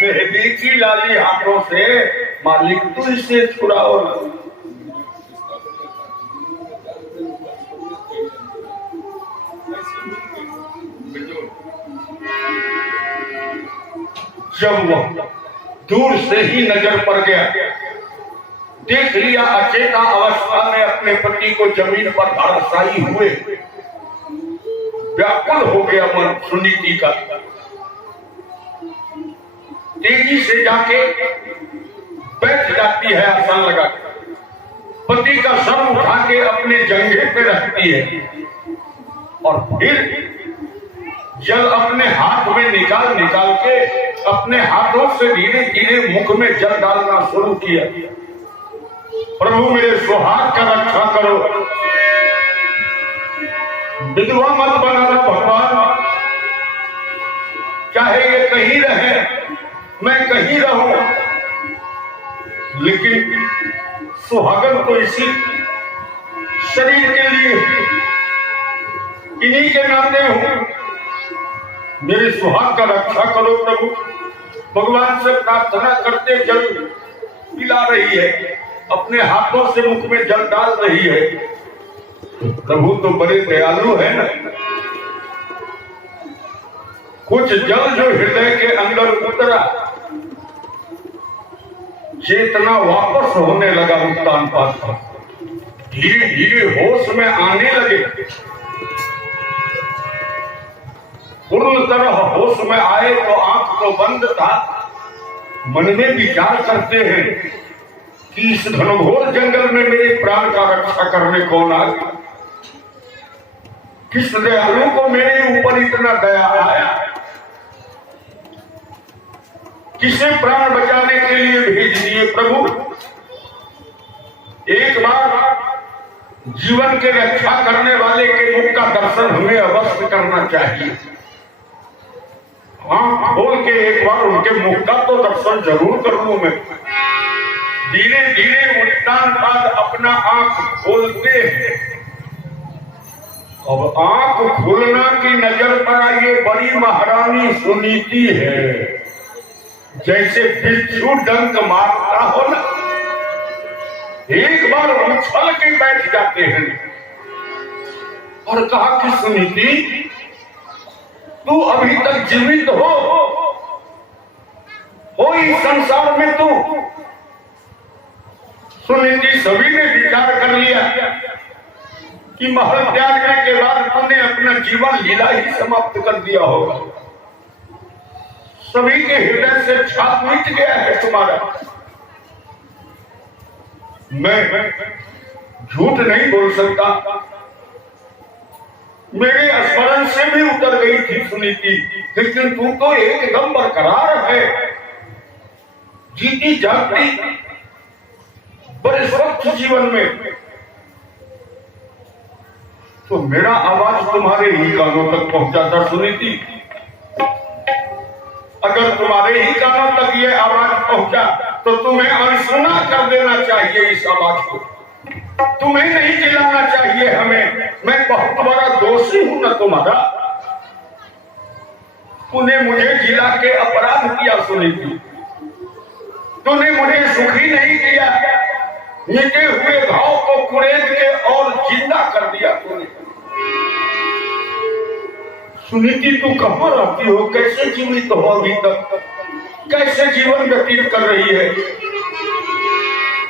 मेहंदी की लाली हाथों से मालिक तू इसे छुड़ाओ। जब वह दूर से ही नजर पड़ गया, देख लिया अचेता अवस्था में अपने पति को जमीन पर धराशायी हुए, व्याकुल हो गया मन सुनीति का। तेजी से जाके बैठ जाती है आसन लगा, पति का सर उठा के अपने जंघे पे रखती है, और फिर जल अपने हाथ में निकाल निकाल के अपने हाथों से धीरे धीरे मुख में जल डालना शुरू किया। प्रभु मेरे सुहाग का रक्षा करो, विधवा मत बनाना भगवान, चाहे ये कहीं रहे मैं कहीं रहूं, लेकिन सुहागन तो इसी शरीर के लिए, इन्हीं के नाते हूं। मेरे सुहाग का रक्षा करो प्रभु। भगवान से प्रार्थना करते जल पिला रही है, अपने हाथों से मुख में जल डाल रही है। प्रभु तो बड़े दयालु है ना। कुछ जल जो हृदय के अंदर उतरा, चेतना वापस होने लगा उत्तान पाद पर, धीरे धीरे होश में आने लगे। पूर्ण तरह होश में आए तो आंख तो बंद था। मन में विचार करते हैं कि इस घनघोर जंगल में मेरे प्राण का रक्षा करने कौन आ गया, किस दयालु को मेरे ऊपर इतना दया आया, किसे प्राण बचाने के लिए भेज दिए प्रभु। एक बार जीवन के रक्षा करने वाले के मुख का दर्शन हमें अवश्य करना चाहिए। हाँ, खोल के एक बार उनके मुख का तो दर्शन जरूर कर लूं मैं। धीरे धीरे उत्तान पाद अपना आंख खोलते हैं। अब आंख खुलना की नजर पर आई, बड़ी महारानी सुनीति है। जैसे बिच्छू डंक मारता हो ना, एक बार उछल के बैठ जाते हैं और कहा कि सुनीति, तू अभी तक जीवित हो इस संसार में तू। सुनीति सभी ने विचार कर लिया कि महल त्यागने के बाद तूने अपना जीवन लीला ही समाप्त कर दिया होगा। सभी के हृदय से छाप मिट गया है तुम्हारा। मैं झूठ नहीं बोल सकता, मेरे स्मरण से भी उतर गई थी सुनीति, लेकिन तू तो एकदम बरकरार है, जीती जागती, बड़े स्वच्छ जीवन में। तो मेरा आवाज तुम्हारे ही कानों तक पहुंचा था सुनीति। अगर तुम्हारे ही कानों तक ये आवाज पहुंचा तो तुम्हें अनसुना कर देना चाहिए इस आवाज को। तुम्हें नहीं चिल्लाना चाहिए हमें। मैं बहुत बड़ा दोषी हूं ना तुम्हारा। तूने मुझे जिला के अपराध किया सुनीति, तूने मुझे सुखी नहीं किया, मिटे हुए घाव को कुरेद के और जिंदा कर दिया तूने। सुनीति, तू कहां रहती हो, कैसे जीवित हो अभी तक, कैसे जीवन व्यतीत कर रही है?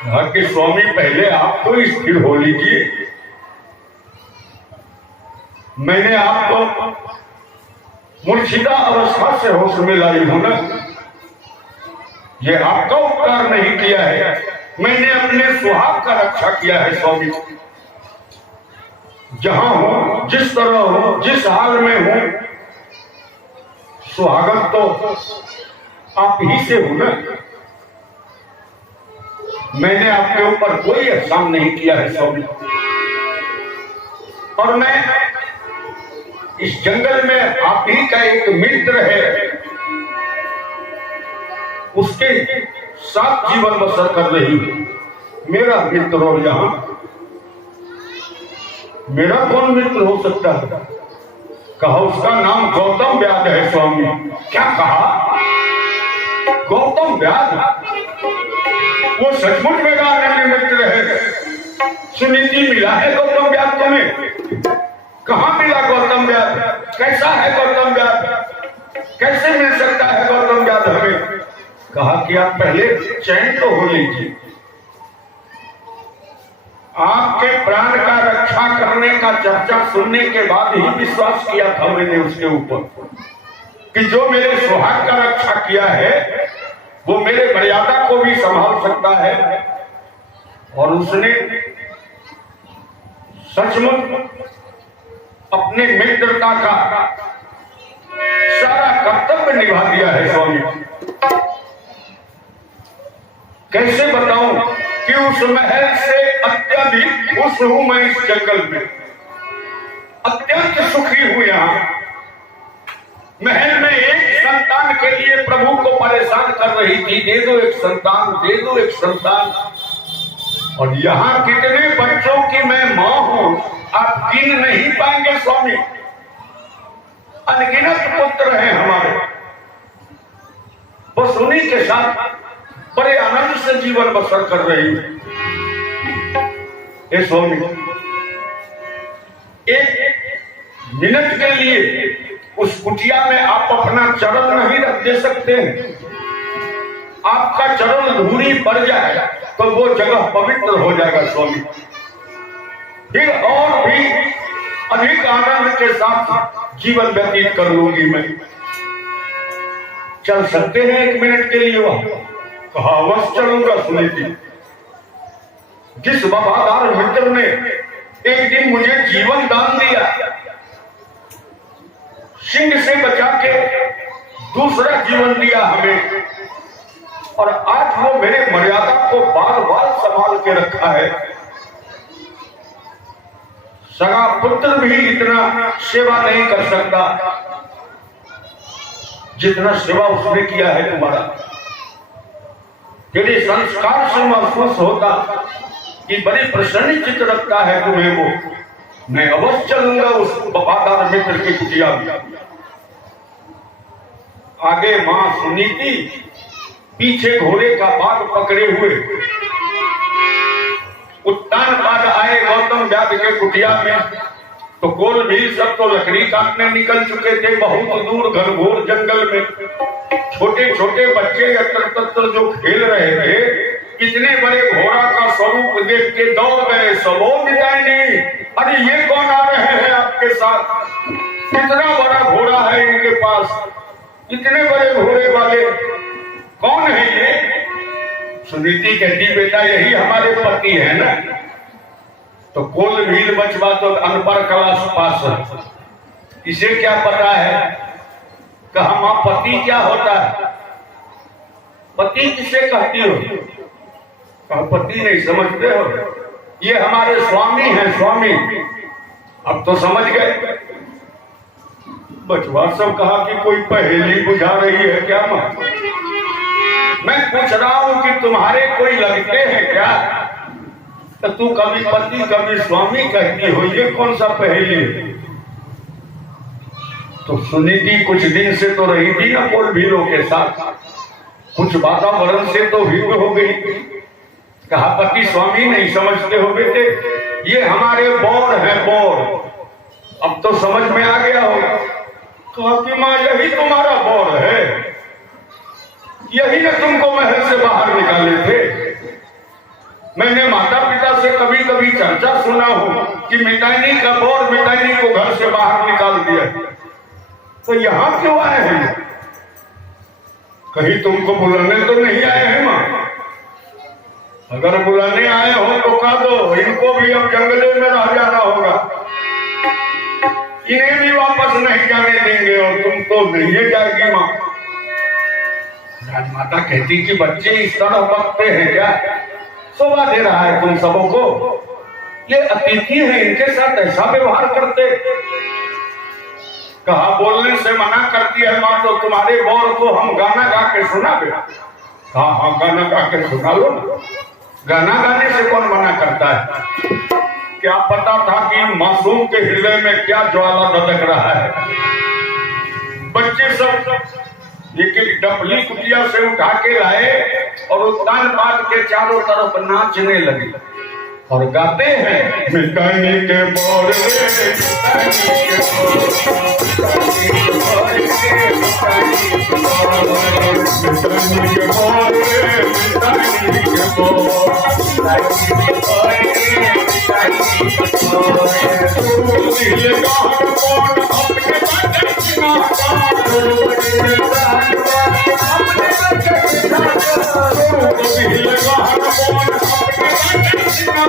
घर के स्वामी, पहले आप तो स्थिर हो लीजिए। मैंने आपको मूर्छिता अवस्था से होश में लाई हूं ना, ये आपका उपकार नहीं किया है, मैंने अपने सुहाग का रक्षा किया है स्वामी। जहां हूं, जिस तरह हूं, जिस हाल में हूं, सुहागन तो आप ही से हूं ना। मैंने आपके ऊपर कोई एहसान नहीं किया है स्वामी। और मैं इस जंगल में आप ही का एक मित्र है, उसके साथ जीवन बसर कर रही हूं। मेरा मित्र हो यहां, मेरा कौन मित्र हो सकता है? कहा उसका नाम गौतम व्याध है स्वामी। क्या कहा? गौतम व्याध? वो सचमुच मेरा अनन्य मित्र है। सुनीति, मिला है गौतम व्याध तुम्हें? कहाँ मिला गौतम व्याध? कैसा है गौतम व्याध? कैसे मिल सकता है गौतम व्याध हमें? कहा कि आप पहले चैन तो हो लीजिए। आपके प्राण का रक्षा करने का चर्चा सुनने के बाद ही विश्वास किया था मैंने उसके ऊपर कि जो मेरे सुहाग का रक्षा किया है वो मेरे मर्यादा को भी संभाल सकता है। और उसने सचमुच अपने मित्रता का सारा कर्तव्य निभा दिया है स्वामी। कैसे बताऊं कि उस महल से अत्यधिक खुश हूं मैं इस जंगल में, अत्यंत सुखी हूं यहां। महल में एक संतान के लिए प्रभु को परेशान कर रही थी, दे दो एक संतान, दे दो एक संतान। और यहाँ कितने बच्चों की मैं मां हूं, आप गिन नहीं पाएंगे स्वामी। अनगिनत पुत्र हैं हमारे, बस उन्हीं के साथ बड़े आनंद से जीवन बसर कर रही हूं। हे स्वामी, एक मिनट के लिए उस कुटिया में आप अपना चरण नहीं रख दे सकते हैं? आपका चरण धूरी पड़ जाएगा तो वो जगह पवित्र हो जाएगा स्वामी। फिर और भी अधिक आनंद के साथ जीवन व्यतीत कर लूंगी मैं। चल सकते हैं एक मिनट के लिए वहां? कहा अवश्य चलूंगा सुनीति। जिस वफादार मित्र ने एक दिन मुझे जीवन दान दिया, सिंह से बचा के दूसरा जीवन दिया हमें, और आज वो मेरे मर्यादा को बार बार संभाल के रखा है। सगा पुत्र भी इतना सेवा नहीं कर सकता जितना सेवा उसने किया है तुम्हारा। तेरे संस्कार से महसूस होता कि बड़ी प्रसन्नचित्त रखता है तुम्हें वो। मैं अवश्य चलूंगा उस वफादार मित्र की कुटिया में। आगे मां सुनीति, पीछे घोड़े का बाग पकड़े हुए उत्तान बाद आए गौतम व्याध के कुटिया में। तो कोल भी सब तो लकड़ी काटने निकल चुके थे बहुत दूर घनघोर जंगल में। छोटे छोटे बच्चे यत्र तत्र जो खेल रहे थे, इतने बड़े घोड़ा का स्वरूप देख के दौड़ गए। सबो मिटाएंगे, अरे ये कौन आ रहे हैं आपके साथ? कितना बड़ा घोड़ा है इनके पास, इतने बड़े घोड़े वाले कौन है ये? सुनीति कहती बेटा यही हमारे पति है ना। तो कोल भील बचवा तो अनपढ़ क्लास पास, इसे क्या पता है? कहा मां पति क्या होता है? पति किसे कहती हो? कहा पति नहीं समझते हो, ये हमारे स्वामी हैं स्वामी। अब तो समझ गए। बचवा सब कहा कि कोई पहेली बुझा रही है क्या मां? मैं पूछ रहा हूं कि तुम्हारे कोई लगते हैं क्या? तो तू कभी पति कभी स्वामी कहती हो, ये कौन सा पहेली है? तो सुनीति कुछ दिन से तो रही थी ना कोल भीलों के साथ, कुछ वातावरण से तो भिन्न हो गई। कहा पति स्वामी नहीं समझते हो बेटे, ये हमारे बौर है बौर। अब तो समझ में आ गया होगा। कहा कि मां यही तुम्हारा बौर है, यही ने तुमको महल से बाहर निकाले थे। मैंने माता पिता से कभी कभी चर्चा सुना हो कि मितानी का बौर मितानी को घर से बाहर निकाल दिया। तो यहाँ क्यों आए हैं? कहीं तुमको बुलाने तो नहीं आए हैं मां? अगर बुलाने आए हो तो कह दो, इनको भी अब जंगले में रह जाना होगा, इन्हें भी वापस नहीं जाने देंगे और तुम तो नहीं जाएगी मां। राजमाता कहती कि बच्चे इस तरह बकते हैं क्या? शोभा दे रहा है तुम सबों को, ये अतिथि है, इनके साथ ऐसा व्यवहार करते। कहा बोलने से मना करती है मां तो तुम्हारे बौर को हम गाना गा के सुना दे। कहा हाँ गाना गा के सुना लो। गाना गाने से कौन मना करता है? क्या पता था कि मासूम के हृदय में क्या ज्वाला धधक रहा है। बच्चे सब एक डपली कुटिया से उठा के लाए और उत्तान पात के चारों तरफ नाचने लगे और गाते हैं मितानी के बौर रे, मितानी के बौर, मितानी के बौर रे, मितानी के बौर, मितानी के बौर रे, मितानी के बौर, मितानी के बौर रे, मितानी के बौर। तू दिल गाहर कौन अपने बच्चे ना तू दिल गाहर कौन अपने बच्चे ना तू दिल गाहर कौन अपने बच्चे ना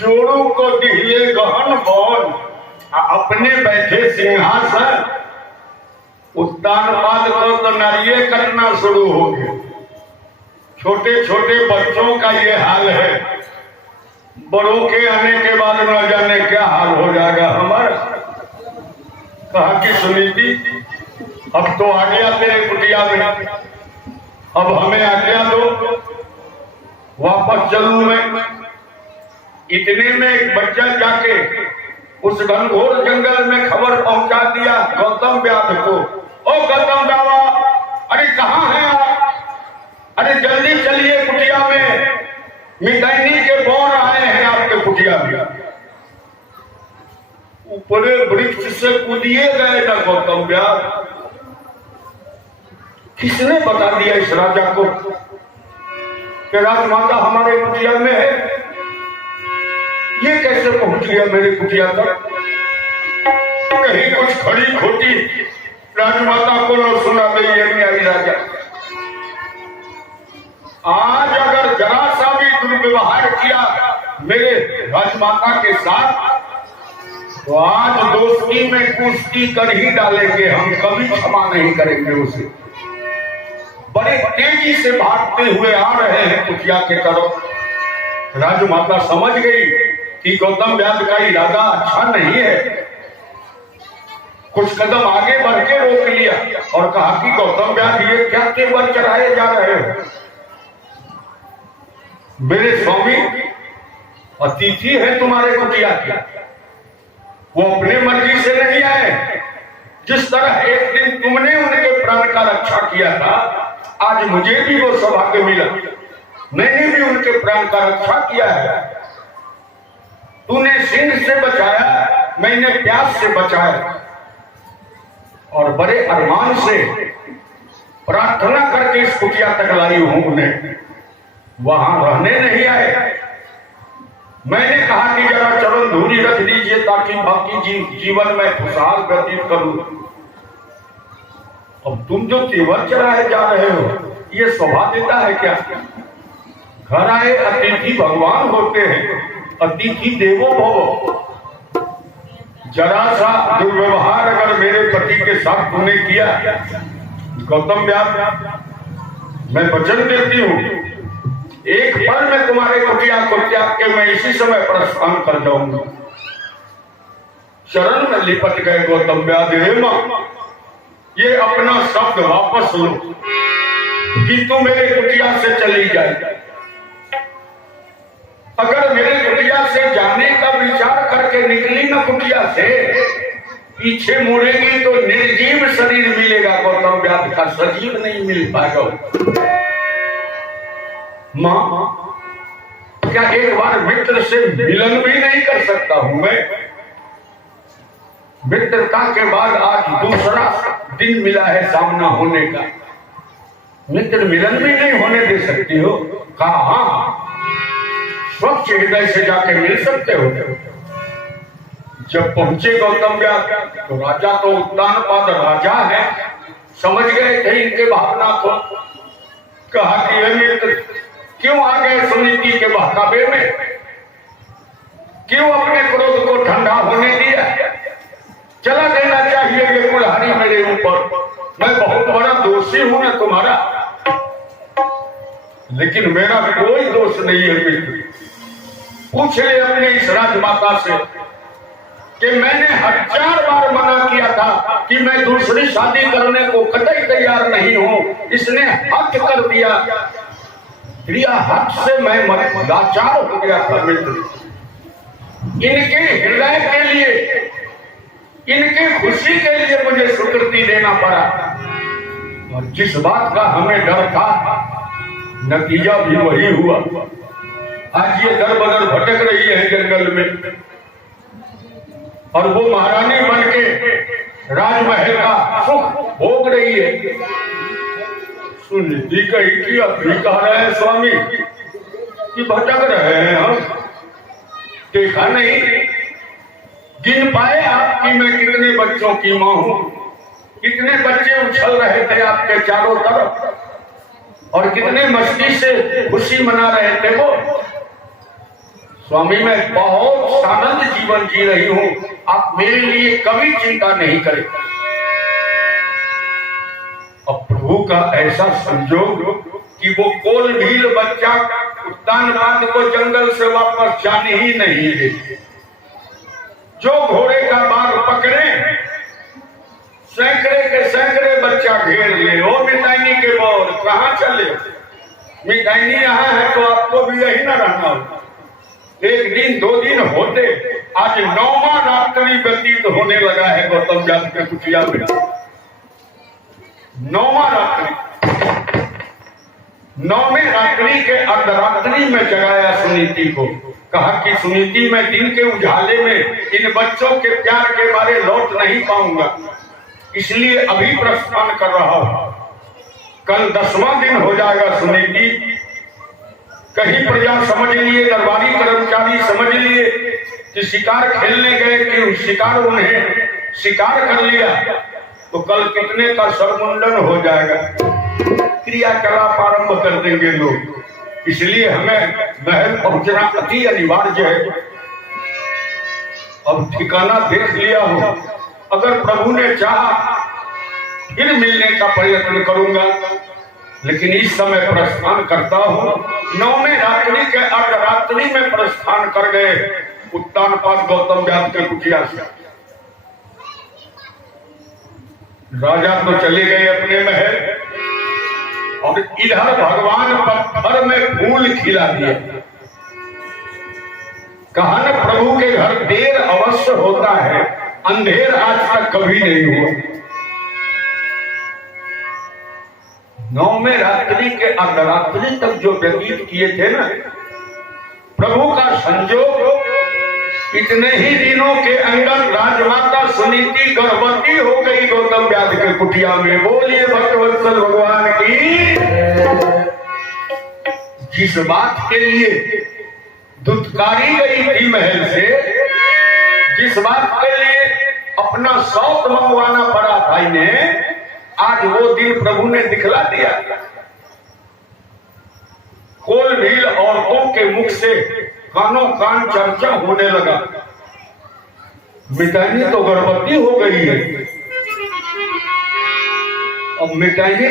जोड़ू को दिए गहन बौन, अपने बैठे सिंहासन, उत्तानपाद को तो नारिये कटना शुरू हो गया। छोटे छोटे बच्चों का ये हाल है, बड़ों के आने के बाद न जाने क्या हाल हो जाएगा हमारा। कहा कि सुनीति अब तो आ गया तेरे कुटिया में, अब हमें आज्ञा दो, वापस चलूं मैं। इतने में एक बच्चा जाके उस घनघोर जंगल में खबर पहुंचा दिया गौतम व्याध को। ओ गौतम बाबा, अरे कहाँ हैं आप? अरे जल्दी चलिए कुटिया में, मिताइनी के बौर आए हैं आपके कुटिया में। ऊपरे वृक्ष से कूदिए गए ना गौतम व्याध। किसने बता दिया इस राजा को कि राजमाता हमारे कुटिया में है? ये कैसे पहुंच गया मेरे कुटिया तक? कहीं कुछ खड़ी खोटी राजमाता को न सुना दे ये न्यायी राजा। आज अगर जरा सा भी दुर्व्यवहार किया मेरे राजमाता के साथ तो आज दोस्ती में कुश्ती कर ही डालेंगे हम, कभी क्षमा नहीं करेंगे उसे। बड़े तेजी से भागते हुए आ रहे हैं कुटिया के तरफ। राजमाता समझ गई कि गौतम व्याध का इरादा अच्छा नहीं है। कुछ कदम आगे बढ़ के रोक लिया और कहा कि गौतम व्याध ये क्या केवल चढ़ाए जा रहे हो? मेरे स्वामी अतिथि है तुम्हारे कुटिया के, वो अपने मर्जी से नहीं आए। जिस तरह एक दिन तुमने उनके प्राण का रक्षा किया था, आज मुझे भी वो सौभाग्य मिला, मैंने भी उनके प्राण का रक्षा किया है। तूने सिंह से बचाया, मैंने प्यास से बचाया, और बड़े अरमान से प्रार्थना करके इस कुटिया तक लाई हूं उन्हें। वहां रहने नहीं आए। मैंने कहा कि जरा चरण धूरी रख दीजिए ताकि बाकी जीवन में खुशहाल व्यतीत करूं। अब तुम जो तेवर चढ़ाए जा रहे हो, ये शोभा देता है क्या? घर आए अतिथि भगवान होते हैं, अतिथि देवो भव। जरा सा दुर्व्यवहार अगर मेरे पति के साथ तुमने किया, गौतम व्याध, मैं वचन देती हूं एक पल में तुम्हारे कुटिया को त्याग के मैं इसी समय प्रस्थान कर जाऊंगा। चरण में लिपट गए गौतम व्याध। हे मां, ये अपना शब्द वापस लो कि तू मेरे कुटिया से चली जाए। अगर मेरे कुटिया से जाने का विचार करके निकली ना कुटिया से, पीछे मुड़ेगी तो निर्जीव शरीर मिलेगा, गौतम व्याध का सजीव नहीं मिल पाएगा। मां, क्या एक बार मित्र से मिलन भी नहीं कर सकता हूं मैं? मित्रता के बाद आज दूसरा दिन मिला है सामना होने का, मित्र मिलन भी नहीं होने दे सकती हो? कहा स्वच्छ हृदय से जाके मिल सकते हो। जब पहुंचे गौतम व्याध तो राजा तो उत्तानपाद राजा है, समझ गए थे इनके भावना को। कहा कि हे मित्र, क्यों आ गए सुनीति के बहकावे में? क्यों अपने क्रोध को ठंडा होने दिया? चला देना चाहिए ये कुल्हाड़ी मेरे ऊपर। मैं बहुत बड़ा दोषी हूं ना तुम्हारा, लेकिन मेरा कोई दोष नहीं है मित्र। पूछ ले अपने इस राजमाता से कि मैंने 1000 बार मना किया था कि मैं दूसरी शादी करने को कतई तैयार नहीं हूं। इसने हक कर दिया, क्रिया हक से मैं लाचार हो गया था मित्र। इनके हृदय के लिए, इनके खुशी के लिए मुझे स्वीकृति देना पड़ा, और जिस बात का हमें डर था नतीजा भी वही हुआ। आज ये दर बदर भटक रही है जंगल में, और वो महारानी बन के राजमहल का सुख भोग रही है। सुनीति कही कि अभी कह रहे हैं स्वामी कि भटक रहे हैं हम, देखा नहीं, गिन पाए आप कि मैं कितने बच्चों की मां हूं? कितने बच्चे उछल रहे थे आपके चारों तरफ, और कितने मस्ती से खुशी मना रहे थे वो। स्वामी मैं बहुत आनंद जीवन जी रही हूं, आप मेरे लिए कभी चिंता नहीं करें। अब प्रभु का ऐसा संजोग कि वो कोल भील बच्चा उत्तानपाद को जंगल से वापस जाने ही नहीं दे। जो घोड़े का बाग पकड़े सैकड़े के सैकड़े बच्चा घेर ले। ओ मिताइनी के बोल कहाँ चले? मिताइनी यहाँ है तो आपको भी यही ना रहना हो। एक दिन 2 दिन होते, आज 9वां रात्रि व्यतीत होने लगा है गौतम जात के कुटिया में। 9वां रात्रि, 9वें रात्रि के अर्धरात्रि में जगाया सुनीति को। कहा कि सुनीति मैं दिन के उजाले में इन बच्चों के प्यार के बारे लौट नहीं पाऊंगा, इसलिए अभी प्रस्थान कर रहा हूं। कल 10वां दिन हो जाएगा सुनीति। कहीं प्रजा समझ लिए, दरबारी कर्मचारी समझ लिए कि शिकार खेलने गए कि शिकार उन्हें शिकार कर लिया, तो कल कितने का सरमुंडन हो जाएगा, क्रियाकलाप आरंभ कर देंगे लोग। इसलिए हमें महल पहुंचना अति अनिवार्य है। अब ठिकाना देख लिया हो, अगर प्रभु ने चाहा फिर मिलने का प्रयत्न करूंगा, लेकिन इस समय प्रस्थान करता हूं। 9वें रात्रि के अर्धरात्रि में प्रस्थान कर गए उत्तानपाद गौतम व्यास के कुटिया से। राजा तो चले गए अपने महल, और इधर भगवान पत्थर में फूल खिला दिया। कहा न प्रभु के घर देर अवश्य होता है, अंधेर आज तक कभी नहीं हुआ। 9वें रात्रि के अर्धरात्रि तक जो व्यतीत किए थे ना, प्रभु का संजोग, इतने ही दिनों के अंदर राजमाता सुनीति गर्भवती हो गई गौतम व्यास के कुटिया में। बोलिए भक्तवत्सल भगवान की। जिस बात के लिए दुत्कारी गई थी महल से, जिस बात के लिए अपना शौक मंगवाना पड़ा था इन्हें, आज वो दिन प्रभु ने दिखला दिया। कोल भील औरतों के मुख से कानों कान चर्चा होने लगा, मिताइनी तो गर्भवती हो गई है। अब मिताइनी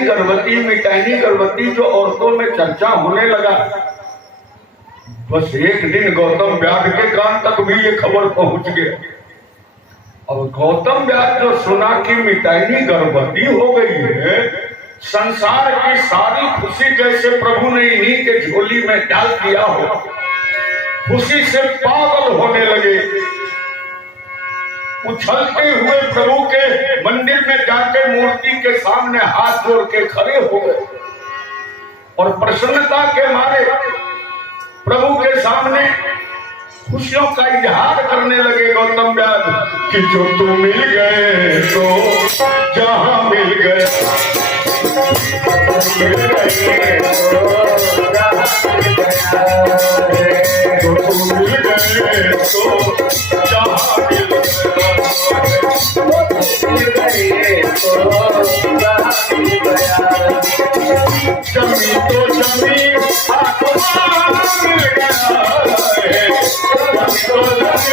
गर्भवती जो औरतों में चर्चा होने लगा, बस एक दिन गौतम व्यास के कान तक भी ये खबर पहुंच गया। अब गौतम व्यास जो सुना कि मिताइनी गर्भवती हो गई है, संसार की सारी खुशी जैसे प्रभु ने इन्हीं के झोली में डाल दिया हो, खुशी से पागल होने लगे। उछलते हुए प्रभु के मंदिर में जाके मूर्ति के सामने हाथ जोड़ के खड़े हो गए, और प्रसन्नता के मारे प्रभु के सामने खुशियों का इजहार करने लगे गौतम व्यास कि जो तुम मिल गए तो जहां मिल गए, जो तुम मिल गए तो जहां मिल जमी तो जमी आसमान मिल गया है, जमी तो जमी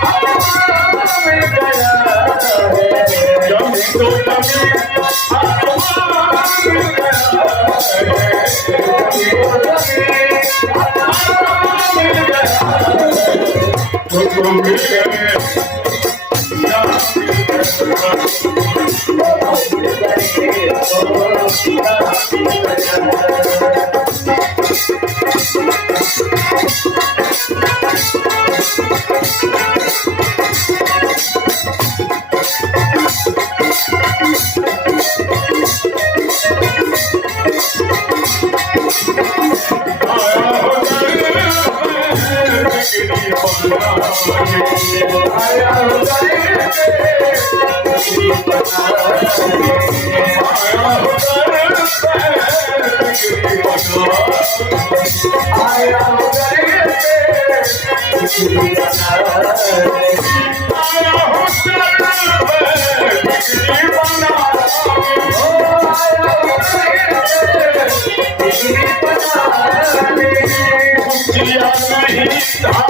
आसमान मिल गया है, जमी तो जमी आसमान मिल गया है, जमी तो जमी आसमान मिल गया है, जो तुम मिल गए नहीं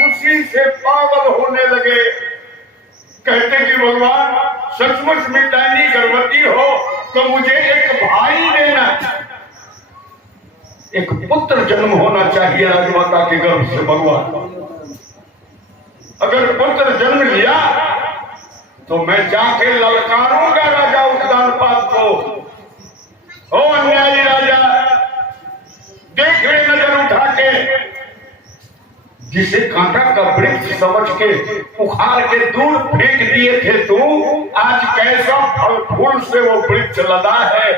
खुशी से पागल होने लगे। कहते कि भगवान सचमुच मितानी गर्भवती हो तो मुझे एक भाई देना, एक पुत्र जन्म होना चाहिए राजमाता के गर्भ से। भगवान अगर पुत्र जन्म लिया तो मैं जाके ललकारूंगा राजा उत्तानपाद को, ओ अन्यायी राजा, देख ले नजर उठा के, जिसे कांटा का वृक्ष समझ के उखाड़ के दूर फेंक दिए थे तू, आज कैसा फल फूल से वो वृक्ष लदा है।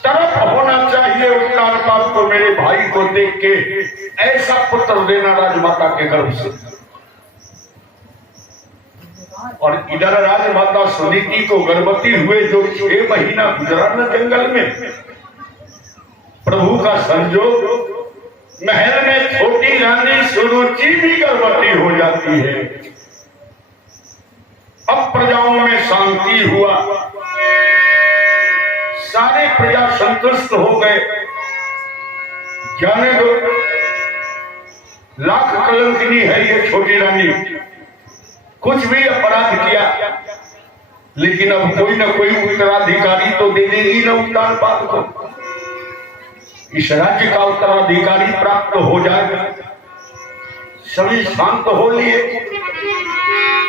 तरफ होना चाहिए उत्तानपाद को, मेरे भाई को देख के ऐसा पुत्र देना राजमाता के गर्भ से। और इधर राजमाता सुनीति को गर्भवती हुए जो 6 महीना गुजरा न जंगल में, प्रभु का संजोग, महल में छोटी रानी सुरुचि भी गर्भवती हो जाती है। अब प्रजाओं में शांति हुआ, सारे प्रजा संतुष्ट हो गए। जाने दो, लाख कलंकिनी है ये छोटी रानी, कुछ भी अपराध किया लेकिन अब कोई ना कोई उत्तराधिकारी तो दे देगी ना उत्तानपाद को, इस राज्य का उत्तराधिकारी प्राप्त हो जाएगा। सभी शांत हो लिए।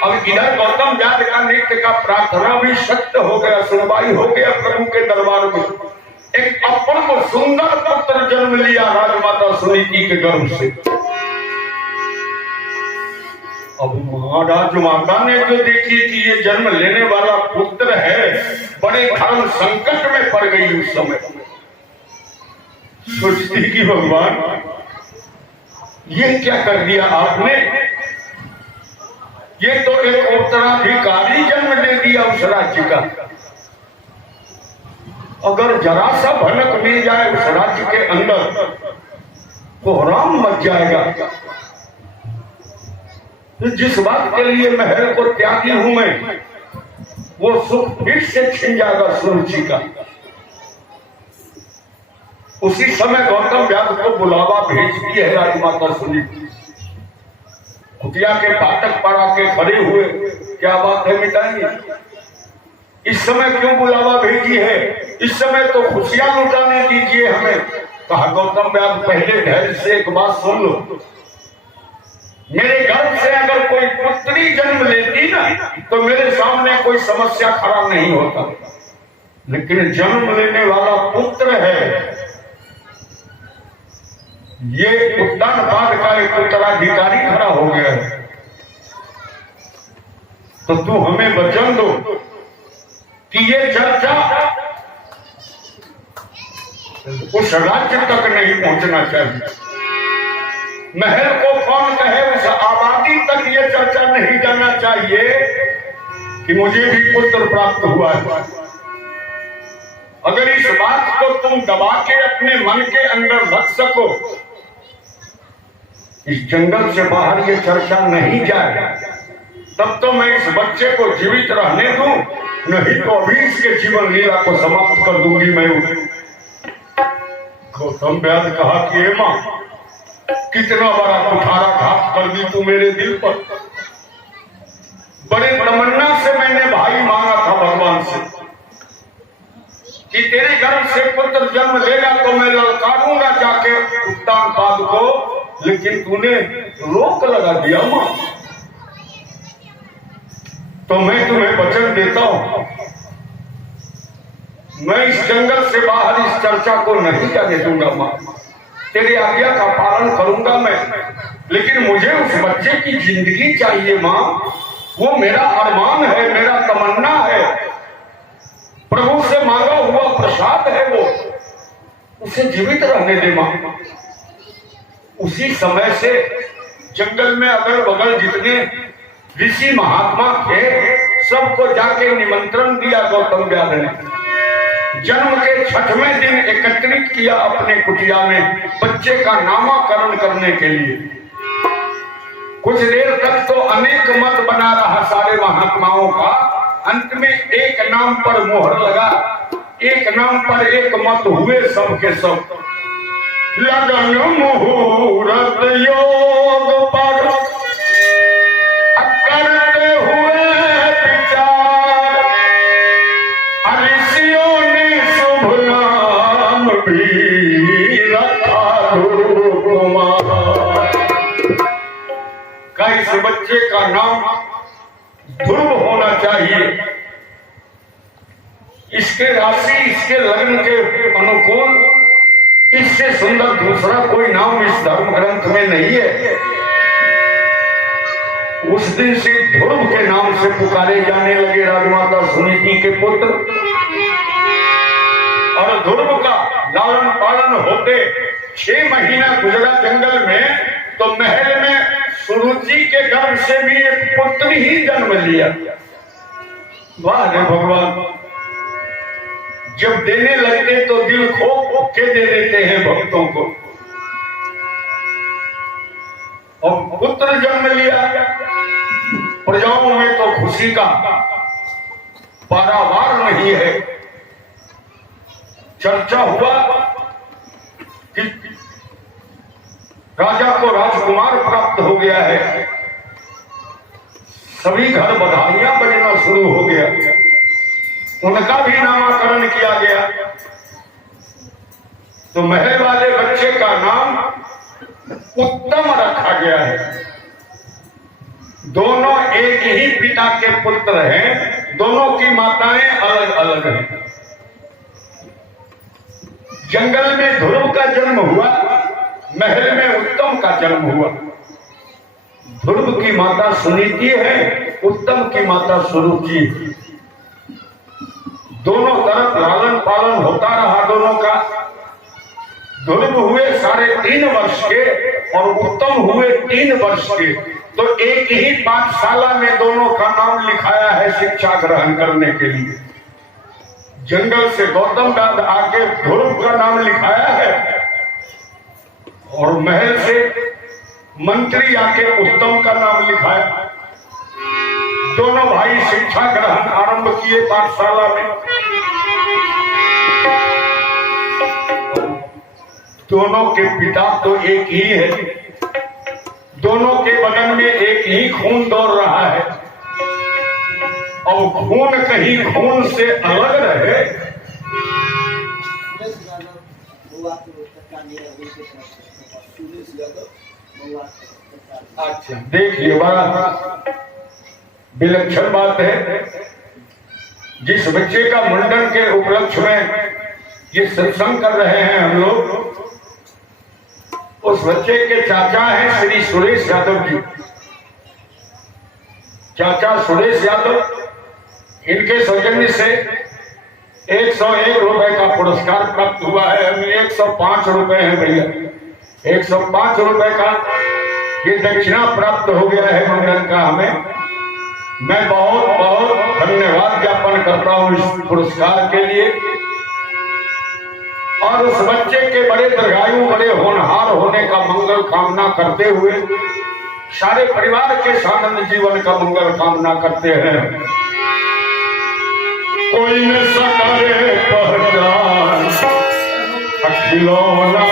अब इधर गौतम व्यास का नृत्य का प्रार्थना भी सत्य हो गया, सुनवाई हो गया प्रभु के दरबार में। एक अपूर्व सुंदर पुत्र जन्म लिया राजमाता सुनीति के गर्भ से। अब महाराज माता ने जो देखी कि ये जन्म लेने वाला पुत्र है, बड़े धर्म संकट में पड़ गई। उस समय सोचती कि भगवान ये क्या कर दिया आपने, ये तो एक उत्तराधिकारी जन्म दे दिया उस राज्य का। अगर जरा सा भनक मिल जाए उस राज्य के अंदर कोहराम मच जाएगा। जिस बात के लिए महल को त्यागी हूं मैं, वो सुख फिर से छिन जाएगा सुरुचि का। उसी समय गौतम व्यास को बुलावा भेजती है राजमाता सुनीति। कुटिया के फाटक पर आके खड़े हुए, क्या बात है मितानी, इस समय क्यों बुलावा भेजी है? इस समय तो खुशियां लुटाने दीजिए हमें। कहा गौतम व्यास पहले धैर्य से एक बात सुन लो। मेरे गर्भ से अगर कोई पुत्री जन्म लेती ना तो मेरे सामने कोई समस्या खड़ा नहीं होता, लेकिन जन्म लेने वाला पुत्र है, ये उत्तानपाद का एक उत्तराधिकारी खड़ा हो गया है। तो तू हमें वचन दो कि ये चर्चा उस राज्य तक नहीं पहुंचना चाहिए। महल को कौन कहे, उस आबादी तक ये चर्चा नहीं जाना चाहिए कि मुझे भी पुत्र प्राप्त हुआ है। अगर इस बात को तुम दबा के अपने मन के अंदर रख सको, इस जंगल से बाहर ये चर्चा नहीं जाए, तब तो मैं इस बच्चे को जीवित रहने दूं, नहीं तो अभी इसके जीवन लीला को समाप्त कर दूंगी मैं। गौतम व्यास कहा कि हे मां, कितना बड़ा कुठाराघात कर दी तू मेरे दिल पर। बड़े तमन्ना से मैंने भाई मांगा था भगवान से कि तेरे गर्भ से पुत्र जन्म लेगा तो मैं ललकारूंगा जाके उत्तानपाद को, लेकिन तूने रोक लगा दिया मां। तो मैं तुम्हें वचन देता हूं, मैं इस जंगल से बाहर इस चर्चा को नहीं जाने दूंगा मां। तेरी आज्ञा का पालन करूंगा मैं, लेकिन मुझे उस बच्चे की जिंदगी चाहिए मां। वो मेरा अरमान है, मेरा तमन्ना है, प्रभु से मांगा हुआ प्रसाद है, वो उसे जीवित रहने दे मां। उसी समय से जंगल में अगल बगल जितने ऋषि महात्मा थे सबको जाके निमंत्रण दिया गौतम व्यास ने। जन्म के 6वें दिन एकत्रित किया अपने कुटिया में बच्चे का नामकरण करने के लिए। कुछ देर तक तो अनेक मत बना रहा सारे महात्माओं का, अंत में एक नाम पर मोहर लगा, एक नाम पर एक मत हुए सबके सब। लगन मुहूर्त योग पर करते हुए विचार, ऋषियों ने शुभ नाम भी रखा ध्रुव कुमार। का इस बच्चे का नाम ध्रुव होना चाहिए। इसके राशि, इसके लग्न के अनुकूल इससे सुंदर दूसरा कोई नाम इस धर्म ग्रंथ में नहीं है। उस दिन से ध्रुव के नाम से पुकारे जाने लगे राजमाता सुनीति के पुत्र। और ध्रुव का लालन पालन होते 6 महीना गुजरा जंगल में, तो महल में सुरुचि के गर्भ से भी एक पुत्र ही जन्म लिया। वाह रे भगवान, जब देने लगते तो दिल खो के दे देते हैं भक्तों को। और पुत्र जन्म लिया, प्रजाओं में तो खुशी का पारावार नहीं है। चर्चा हुआ कि राजा को राजकुमार प्राप्त हो गया है, सभी घर बधाइयां बजना शुरू हो गया, उनका भी नामकरण किया गया। तो महल वाले बच्चे का नाम उत्तम रखा गया है। दोनों एक ही पिता के पुत्र हैं, दोनों की माताएं अलग अलग हैं। जंगल में ध्रुव का जन्म हुआ, महल में उत्तम का जन्म हुआ। ध्रुव की माता सुनीति है, उत्तम की माता सुरुचि। दोनों तरफ लालन पालन होता रहा दोनों का। ध्रुव हुए 3.5 वर्ष के और उत्तम हुए 3 वर्ष के। तो एक ही पाठशाला में दोनों का नाम लिखाया है शिक्षा ग्रहण करने के लिए। जंगल से गौतम व्यास आके ध्रुव का नाम लिखाया है, और महल से मंत्री आके उत्तम का नाम लिखाया। दोनों भाई शिक्षा ग्रहण आरंभ किए पाठशाला में। दोनों के पिता तो एक ही है, दोनों के बदन में एक ही खून दौड़ रहा है, और खून कहीं खून से अलग रहे। अच्छा देखिए, बड़ा विलक्षण बात है। जिस बच्चे का मुंडन के उपलक्ष्य में ये सत्संग कर रहे हैं हम लोग, उस बच्चे के चाचा हैं श्री सुरेश यादव जी। चाचा सुरेश यादव, इनके सौजन्य से 101 रुपए का पुरस्कार प्राप्त हुआ है। हमें 105 रुपए है भैया, 105 रुपए का ये दक्षिणा प्राप्त हो गया है मंगल का हमें। मैं बहुत बहुत धन्यवाद ज्ञापन करता हूँ इस पुरस्कार के लिए। और उस बच्चे के बड़े दीर्घायु, बड़े होनहार होने का मंगल कामना करते हुए सारे परिवार के आनंद जीवन का मंगल कामना करते हैं। कोई न सके पहचान अखिलौना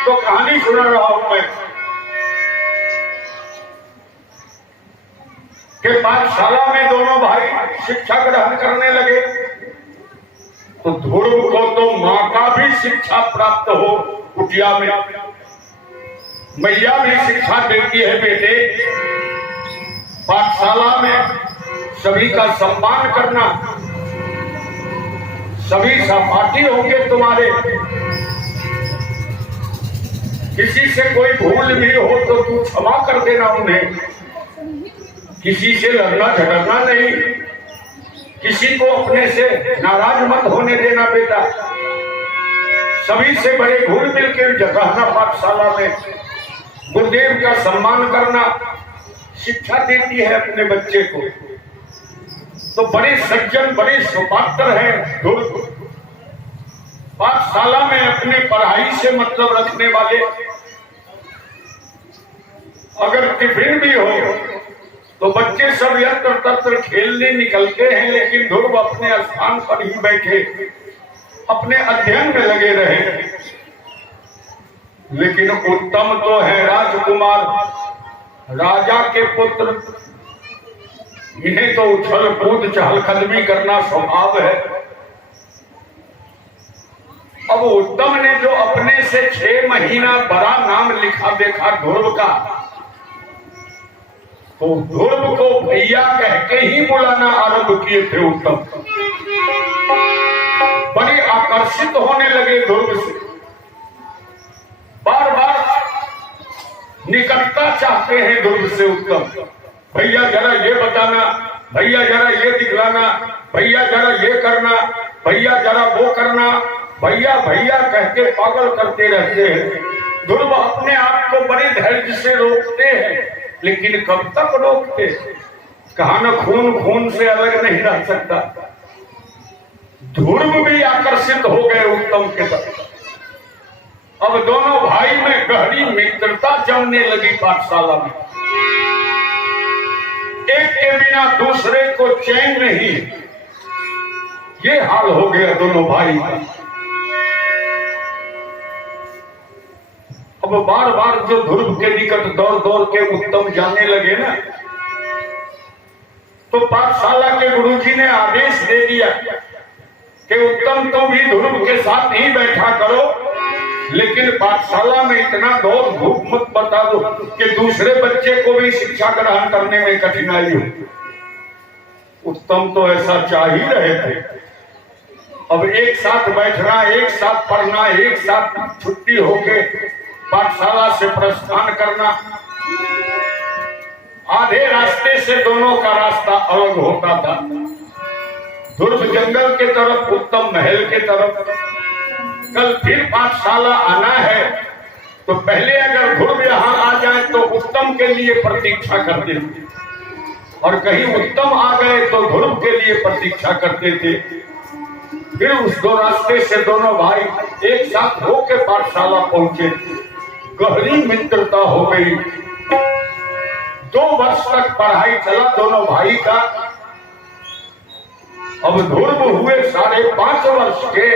तो कहानी सुना रहा हूं मैं कि पाठशाला में दोनों भाई शिक्षा ग्रहण करने लगे। तो ध्रुव को तो माँ का भी शिक्षा प्राप्त हो कुटिया में, मैया भी शिक्षा देती है बेटे। पाठशाला में सभी का सम्मान करना, सभी सहपाठी होंगे तुम्हारे। किसी से कोई भूल भी हो तो तू क्षमा कर देना उन्हें। किसी से लड़ना झगड़ना नहीं, किसी को अपने से नाराज मत होने देना बेटा। सभी से बड़े घुल मिल के रहना पाठशाला में। गुरुदेव का सम्मान करना शिक्षा देती है अपने बच्चे को। तो बड़े सज्जन, बड़े सुपात्र हैं गुरु। पाठशाला में अपने पढ़ाई से मतलब रखने वाले। अगर टिफिन भी हो तो बच्चे सब यत्र तत्र खेलने निकलते हैं, लेकिन ध्रुव अपने स्थान पर ही बैठे अपने अध्ययन में लगे रहे। लेकिन उत्तम तो है राजकुमार, राजा के पुत्र, इन्हें तो उछल कूद चहलकदमी करना स्वभाव है। अब उत्तम ने जो अपने से 6 महीना बड़ा नाम लिखा देखा ध्रुव का, तो ध्रुव को भैया कह के ही बुलाना आरंभ किए थे उत्तम। बड़े आकर्षित होने लगे ध्रुव से, बार बार निकटता चाहते हैं ध्रुव से उत्तम। भैया जरा ये बताना, भैया जरा ये दिखलाना, भैया जरा ये करना, भैया जरा वो करना, भैया भैया कह के पागल करते रहते हैं। ध्रुव अपने आप को बड़े धैर्य से रोकते हैं, लेकिन कब तक रोकते? कहा न खून खून से अलग नहीं रह सकता। ध्रुव भी आकर्षित हो गए उत्तम के तरफ। अब दोनों भाई में गहरी मित्रता जमने लगी पाठशाला में। एक के बिना दूसरे को चैन नहीं, ये हाल हो गया दोनों भाई का। अब बार बार जो ध्रुव के निकट दौड़ दौड़ के उत्तम जाने लगे ना, तो पाठशाला के गुरुजी ने आदेश दे दिया कि उत्तम तो भी ध्रुव के साथ ही बैठा करो, लेकिन पाठशाला में इतना दौड़ धूप मत बता दो कि दूसरे बच्चे को भी शिक्षा ग्रहण करने में कठिनाई हो। उत्तम तो ऐसा चाह ही रहे थे। अब एक साथ बैठना, एक साथ पढ़ना, एक साथ छुट्टी होके पाठशाला से प्रस्थान करना, आधे रास्ते से दोनों का रास्ता अलग होता था। ध्रुव जंगल के तरफ, उत्तम महल के तरफ। कल फिर पाठशाला आना है तो पहले अगर ध्रुव यहाँ आ जाए तो उत्तम के लिए प्रतीक्षा करते थे, और कहीं उत्तम आ गए तो ध्रुव के लिए प्रतीक्षा करते थे। फिर उस दो रास्ते से दोनों भाई एक साथ होकर पाठशाला पहुंचे। गहरी मित्रता हो गई। 2 वर्ष तक पढ़ाई चला दोनों भाई का। अब ध्रुव हुए 5.5 वर्ष के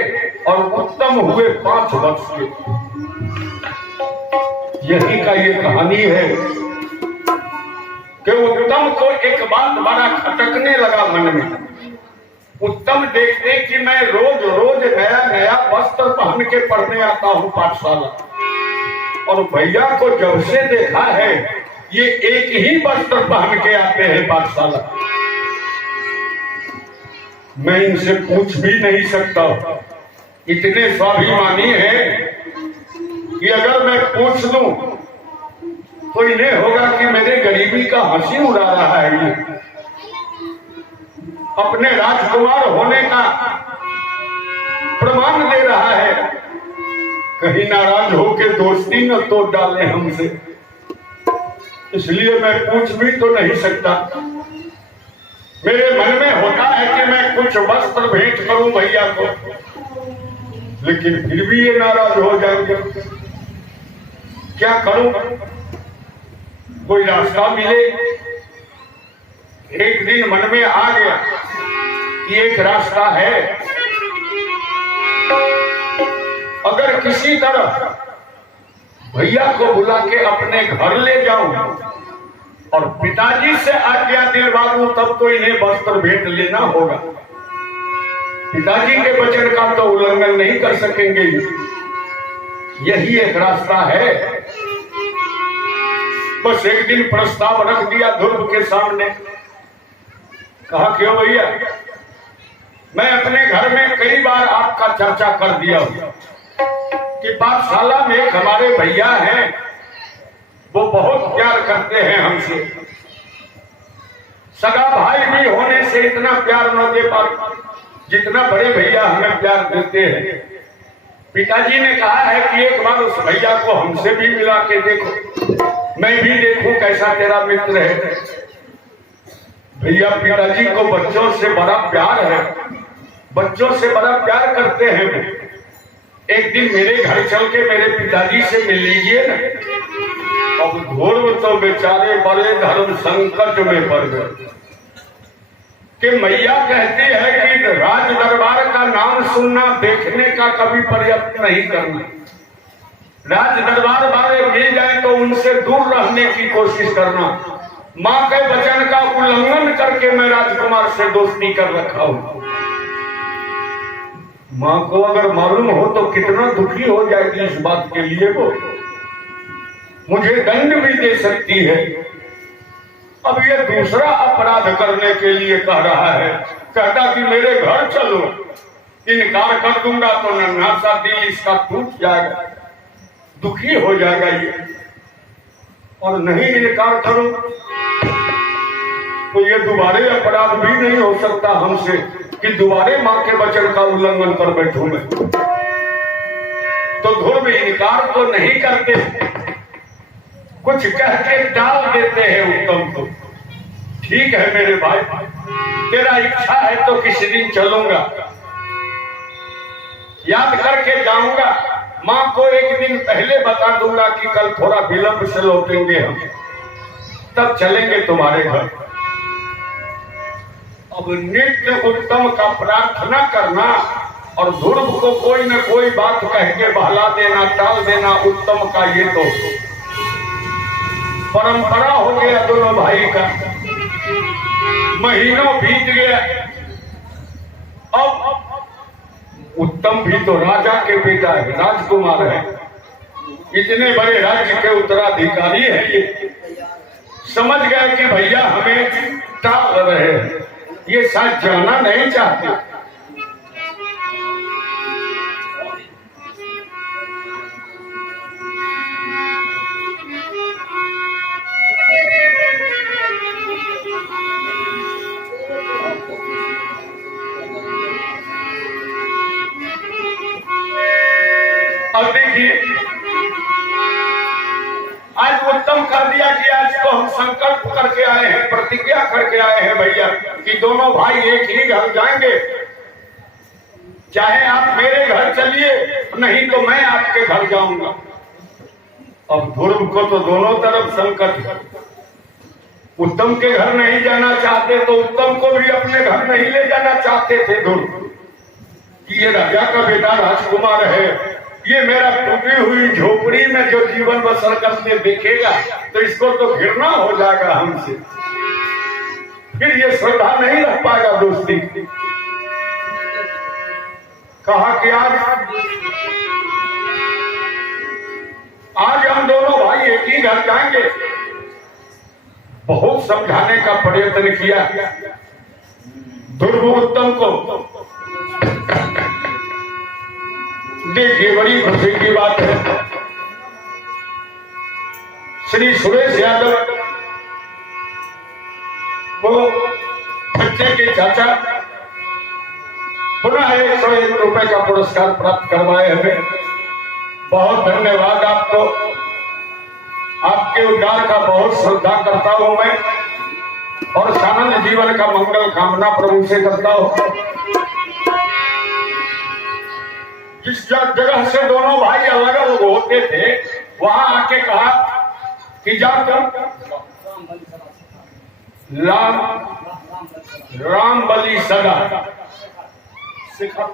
और उत्तम हुए 5 वर्ष के। यही का ये कहानी है कि उत्तम को एक बात बड़ा खटकने लगा मन में। उत्तम देखते कि मैं रोज रोज नया नया वस्त्र पहन के पढ़ने आता हूँ पाठशाला, और भैया को जब से देखा है ये एक ही वस्त्र पहन के आते हैं पाठशाला। मैं इनसे पूछ भी नहीं सकता, इतने स्वाभिमानी है कि अगर मैं पूछ लूं तो इन्हें होगा कि मेरे गरीबी का हंसी उड़ा रहा है। ये अपने राजकुमार होने का प्रमाण दे रहा है, कहीं नाराज होकर दोस्ती न तोड़ डाले हमसे, इसलिए मैं पूछ भी तो नहीं सकता। मेरे मन में होता है कि मैं कुछ वस्त्र भेंट करूं भैया को, लेकिन फिर भी ये नाराज हो जाएंगे। क्या करूं? कोई रास्ता मिले। एक दिन मन में आ गया कि एक रास्ता है, अगर किसी तरह भैया को बुला के अपने घर ले जाऊं और पिताजी से आज्ञा दिलवा दूं, तब तो इन्हें वस्त्र भेंट लेना होगा। पिताजी के वचन का तो उल्लंघन नहीं कर सकेंगे। यही एक रास्ता है। बस एक दिन प्रस्ताव रख दिया ध्रुव के सामने। कहा क्यों भैया, मैं अपने घर में कई बार आपका चर्चा कर दिया कि पाठशाला में एक हमारे भैया हैं, वो बहुत प्यार करते हैं हमसे। सगा भाई भी होने से इतना प्यार न दे पाते जितना बड़े भैया हमें प्यार देते हैं। पिताजी ने कहा है कि एक बार उस भैया को हमसे भी मिला के देखो, मैं भी देखूं कैसा तेरा मित्र है। भैया पिताजी को बच्चों से बड़ा प्यार है, बच्चों से बड़ा प्यार करते हैं। एक दिन मेरे घर चल के मेरे पिताजी से मिल लीजिए ना। अब ध्रुव तो बेचारे बड़े धर्म संकट में पड़ गए कि मैया कहती है कि राज दरबार का नाम सुनना, देखने का कभी प्रयत्न नहीं करना। राज दरबार वाले मिल जाए तो उनसे दूर रहने की कोशिश करना। माँ के वचन का उल्लंघन करके मैं राजकुमार से दोस्ती कर रखा हूं। माँ को अगर मालूम हो तो कितना दुखी हो जाएगी इस बात के लिए। वो मुझे दंड भी दे सकती है। अब ये दूसरा अपराध करने के लिए कह रहा है, कहता कि मेरे घर चलो। इनकार कर दूंगा तो नन्हा सा दिल इसका टूट जाएगा, दुखी हो जाएगा ये। और नहीं इनकार करो तो ये दोबारे अपराध भी नहीं हो सकता हमसे कि दोबारे माँ के वचन का उल्लंघन कर बैठूं मैं। तो ध्रुव इनकार तो नहीं करते, कुछ कह के टाल देते हैं उत्तम को। ठीक है मेरे भाई, तेरा इच्छा है तो किसी दिन चलूंगा, याद करके जाऊंगा। माँ को एक दिन पहले बता दूंगा कि कल थोड़ा विलंब से लौटेंगे हम, तब चलेंगे तुम्हारे घर। अब नित्य उत्तम का प्रार्थना करना और ध्रुव को कोई न कोई बात कह के बहला देना, टाल देना उत्तम का ये तो परंपरा हो गया दोनों भाई का। महीनों बीत गया, अब उत्तम भी तो राजा के बेटा है, राजकुमार है, इतने बड़े राज्य के उत्तराधिकारी है, ये समझ गए कि भैया हमें टाल रहे हैं, ये साथ जाना नहीं चाहते। अब देखिए, आज उत्तम कह दिया कि आज तो हम संकल्प करके आए हैं, प्रतिज्ञा करके आए हैं भैया कि दोनों भाई एक ही घर जाएंगे, चाहे आप मेरे घर चलिए नहीं तो मैं आपके घर जाऊंगा। अब ध्रुव को तो दोनों तरफ संकट, उत्तम के घर नहीं जाना चाहते तो उत्तम को भी अपने घर नहीं ले जाना चाहते थे ध्रुव कि ये राजा का बेटा राजकुमार है, ये मेरा टूटी हुई झोपड़ी में जो जीवन बसर करके देखेगा तो इसको तो घृणा हो जाएगा हमसे, फिर ये श्रद्धा नहीं रह पाएगा दोस्ती। कहा कि आज हम दोनों भाई एक ही घर जाएंगे। बहुत समझाने का प्रयत्न किया ध्रुव उत्तम को। देखिए, बड़ी खुशी की बात है, श्री सुरेश यादव वो बच्चे के चाचा पुनः 101 रुपए का पुरस्कार प्राप्त करवाए हमें। बहुत धन्यवाद आपको, आपके उद्धार का बहुत श्रद्धा करता हूं मैं और सानंद जीवन का मंगल कामना प्रभु से करता हूं। जिस जगह से दोनों भाई अलग अलग होते थे वहां आके कहा कि जाकर राम बलि सदा शेखा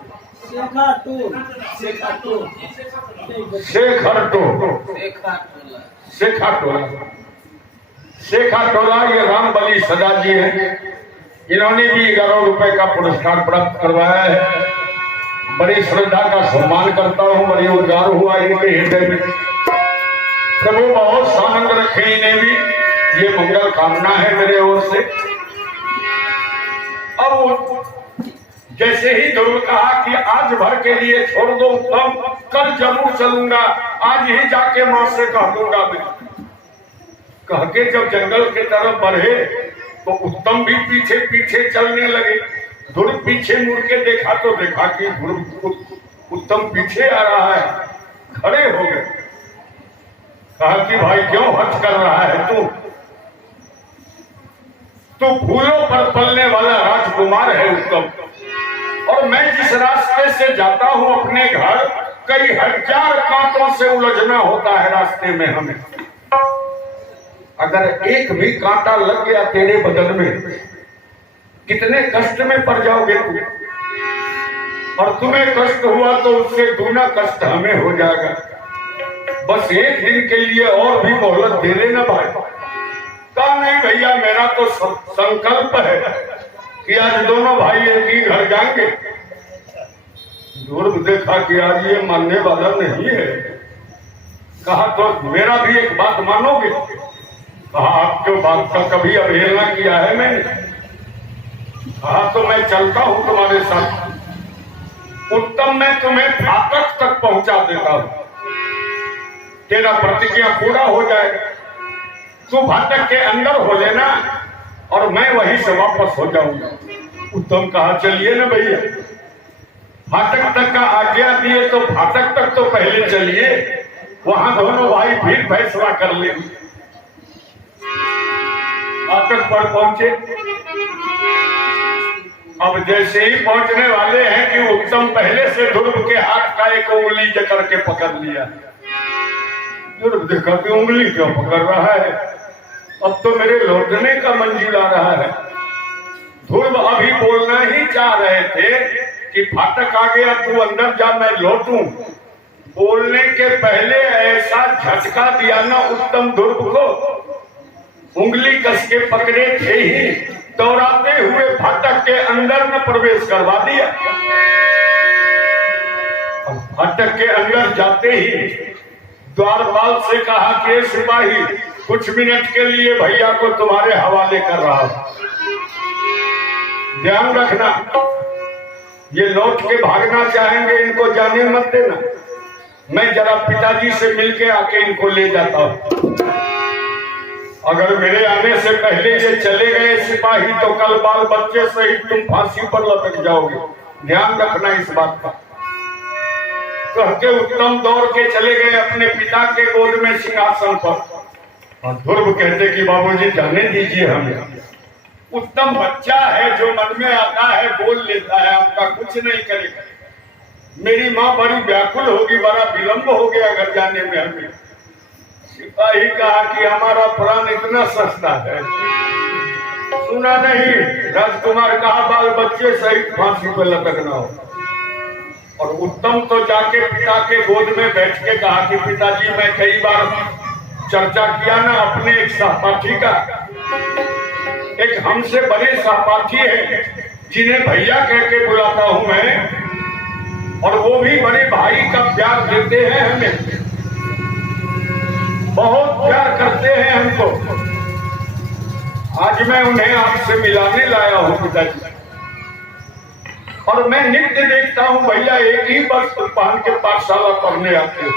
टोला ये राम बलि सदा जी है, इन्होंने भी 11 रुपए का पुरस्कार प्राप्त करवाया है। बड़ी श्रद्धा का सम्मान करता हूँ, बड़ी उद्गार हुआ इनके हृदय में। प्रभु बहुत आनंद रखे इन्हें भी, ये मंगल कामना है मेरे ओर से। अब जैसे ही ध्रुव कहा कि आज भर के लिए छोड़ दो उत्तम, कल जरूर चलूंगा, आज ही जाके मां से कह दूंगा मैं। कह के जब जंगल के तरफ बढ़े तो उत्तम भी पीछे पीछे चलने लगे। ध्रुव पीछे मुड़ के देखा तो देखा कि ध्रुव उत्तम पीछे आ रहा है, खड़े हो गए। कहा कि भाई क्यों हट कर रहा है तू फूलों पर पलने वाला राजकुमार है उत्तम, और मैं जिस रास्ते से जाता हूं अपने घर, कई हजार कांटों से उलझना होता है रास्ते में हमें। अगर एक भी कांटा लग गया तेरे बदन में कितने कष्ट में पड़ जाओगे तुम, और तुम्हें कष्ट हुआ तो उससे दूना कष्ट हमें हो जाएगा। बस एक दिन के लिए और भी मोहलत दे देना भाई। कहा नहीं भैया, मेरा तो संकल्प है कि आज दोनों भाई एक ही घर जाएंगे। ध्रुव देखा कि आज ये मानने वाला नहीं है। कहा तो मेरा भी एक बात मानोगे? कहा आपके बात का कभी अवहेलना किया है मैंने? कहा तो मैं चलता हूं तुम्हारे साथ। उत्तम, मैं तुम्हें फाटक तक पहुंचा देता हूं, तेरा प्रतिज्ञा पूरा हो जाएगा। तू फाटक के अंदर हो लेना और मैं वहीं से वापस हो जाऊंगा। उत्तम कहा चलिए ना भैया, फाटक तक का आज्ञा दिए तो फाटक तक तो पहले चलिए, वहां दोनों भाई फिर फैसला कर लेंगे। फाटक पर पहुंचे। अब जैसे ही पहुंचने वाले हैं कि उत्तम पहले से ध्रुव के हाथ का एक उंगली जकड़ के पकड़ लिया। ध्रुव देखा कि उंगली क्यों पकड़ रहा है, अब तो मेरे लौटने का मंजिल आ रहा है। ध्रुव अभी बोलना ही चाह रहे थे कि फाटक आ गया, तू अंदर जा, मैं लौटूं। बोलने के पहले ऐसा झटका दिया ना उत्तम ध्रुव को, उंगली कस के पकड़े थे ही दौड़ाते हुए फाटक के अंदर में प्रवेश करवा दिया। और फाटक के अंदर जाते ही द्वारपाल से कहा कि सिपाही, कुछ मिनट के लिए भैया को तुम्हारे हवाले कर रहा हूं, ध्यान रखना, ये लौट के भागना चाहेंगे, इनको जाने मत देना। मैं जरा पिताजी से मिलके आके इनको ले जाता हूं। अगर मेरे आने से पहले ये चले गए सिपाही तो कल बाल बच्चे सहित तुम फांसी पर लटक जाओगे, ध्यान रखना इस बात का। कह के उत्तम दौड़ के चले गए अपने पिता के गोद में सिंहासन पर। और ध्रुव कहते कि बाबूजी जाने दीजिए हमें, उत्तम बच्चा है, जो मन में आता है बोल लेता है, आपका कुछ नहीं करेगा। मेरी माँ बड़ी व्याकुल होगी, बड़ा विलंब हो गया अगर जाने में हमें। सिपाही कहा कि हमारा प्राण इतना सस्ता है, सुना नहीं राजकुमार कहा बाल बच्चे सहित फांसी पर लटकना हो। और उत्तम तो जाके पिता के गोद में बैठ के कहा कि पिताजी, मैं कई बार चर्चा किया ना अपने एक सहपाठी का, एक हमसे बड़े सहपाठी है जिन्हें भैया कह के बुलाता हूं मैं, और वो भी बड़े भाई का प्यार देते हैं हमें, बहुत प्यार करते हैं हमको। आज मैं उन्हें आपसे मिलाने लाया हूं पिताजी। और मैं नित्य देखता हूं भैया एक ही वस्त्र पहन के पाठशाला पढ़ने आते हो।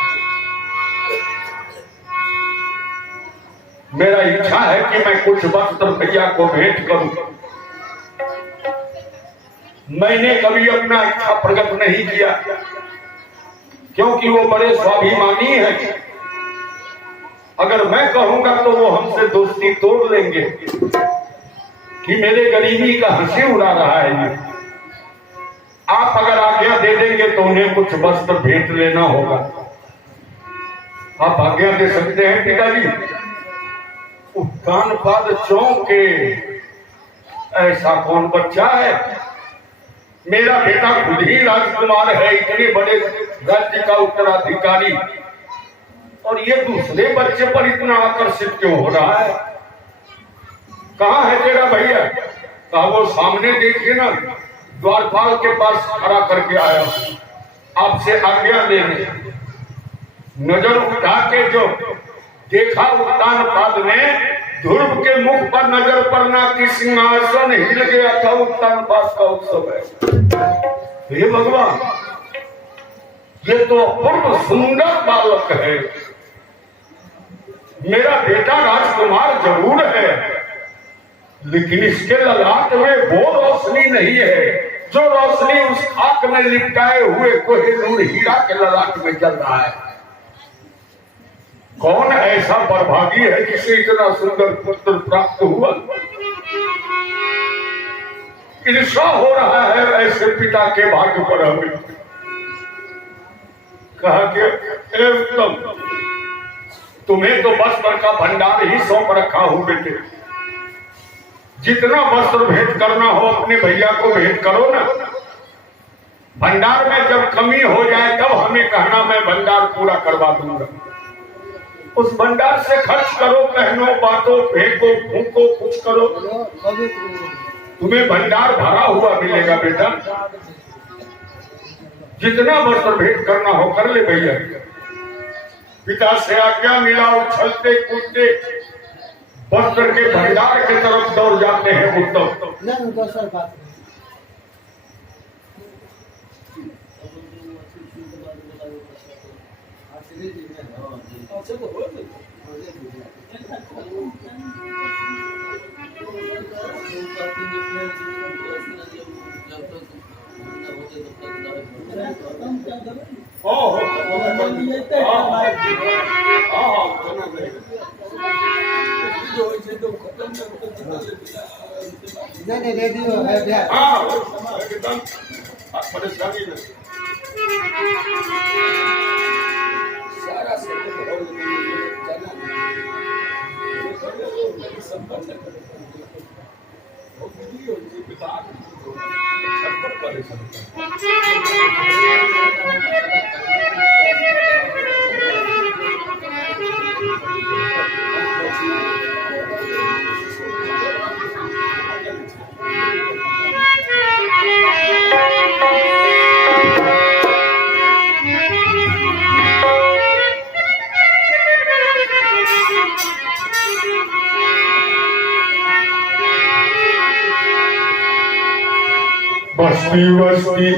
मेरा इच्छा है कि मैं कुछ वस्त्र भैया को भेंट करूं। मैंने कभी अपना इच्छा प्रकट नहीं किया, क्योंकि वो बड़े स्वाभिमानी हैं। अगर मैं कहूंगा तो वो हमसे दोस्ती तोड़ लेंगे कि मेरे गरीबी का हंसी उड़ा रहा है ये। आप अगर आज्ञा दे देंगे तो उन्हें कुछ वस्त्र भेंट लेना होगा। आप आज्ञा दे सकते हैं पिताजी? उत्तानपाद चौक के ऐसा कौन बच्चा है? मेरा बेटा खुद ही राजकुमार है, इतने बड़े राज्य का उत्तराधिकारी, और ये दूसरे बच्चे पर इतना आकर्षित क्यों हो रहा है? कहाँ है तेरा भैया? कहा वो सामने देखिए ना, द्वारपाल के पास खड़ा करके आया, आपसे आज्ञा लेने। नजर उठा के जो देखा उत्तानपाद ने, ध्रुव के मुख पर नजर पड़ना कि सिंहासन हिल गया था। उत्तानपाद का उत्सव है। हे भगवान, ये तो अपूर्व सुंदर बालक है। मेरा बेटा राजकुमार जरूर है, लेकिन इसके ललाट में वो रोशनी नहीं है जो रोशनी उस खाक में लिपटाए हुए कोहिनूर हीरा के ललाट में जल रहा है। कौन ऐसा बर्भागी है जिसे इतना सुंदर पुत्र प्राप्त हुआ? ईर्ष्या हो रहा है ऐसे पिता के भाग्य पर हमें। कहा कि उत्तम, तुम्हें तो वस्त्र का भंडार ही सौंप रखा हूं बेटे, जितना वस्त्र भेंट करना हो अपने भैया को भेंट करो ना। भंडार में जब कमी हो जाए तब हमें कहना, मैं भंडार पूरा करवा दूंगा। उस भंडार से खर्च करो, पहनो, बांटो, फेंको, फूको, कुछ करो, तुम्हें भंडार भरा हुआ मिलेगा बेटा। जितना वस्त्र भेंट करना हो कर ले भैया। पिता से आज्ञा मिला, उछलते कूदते वस्त्र के भंडार की तरफ दौड़ जाते हैं उत्तम। नहीं रेडियो है एकदम परेशानी नहीं। सारा सब बस्ती बस्ती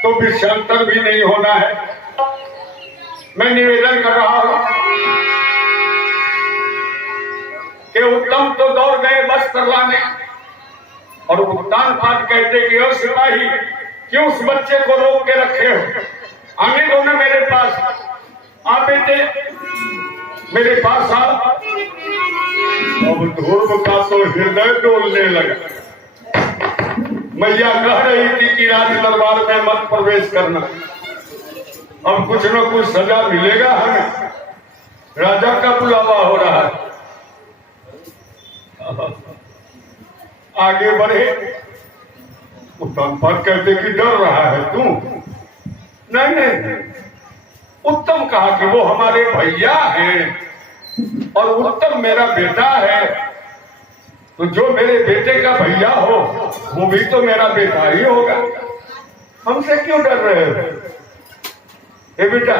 तो विषयांतर भी नहीं होना है। मैं निवेदन कर रहा हूं कि उत्तम तो दौड़ गए वस्त्र लाने और उत्तान पाठ कहते कि ओ सिपाही क्यों उस बच्चे को रोक के रखे हो, आने दो ना मेरे पास। आ बेटे मेरे पास आ। अब ध्रुव का तो हृदय डोलने लगा। मैया कह रही थी कि राज दरबार में मत प्रवेश करना, अब कुछ न कुछ सजा मिलेगा हमें। राजा का बुलावा हो रहा है। आगे बढ़े। उत्तम पद कहते कि डर रहा है तू। नहीं नहीं, उत्तम कहा कि वो हमारे भैया हैं और उत्तम मेरा बेटा है, तो जो मेरे बेटे का भैया हो वो भी तो मेरा बेटा ही होगा। हमसे क्यों डर रहे हो? ए बेटा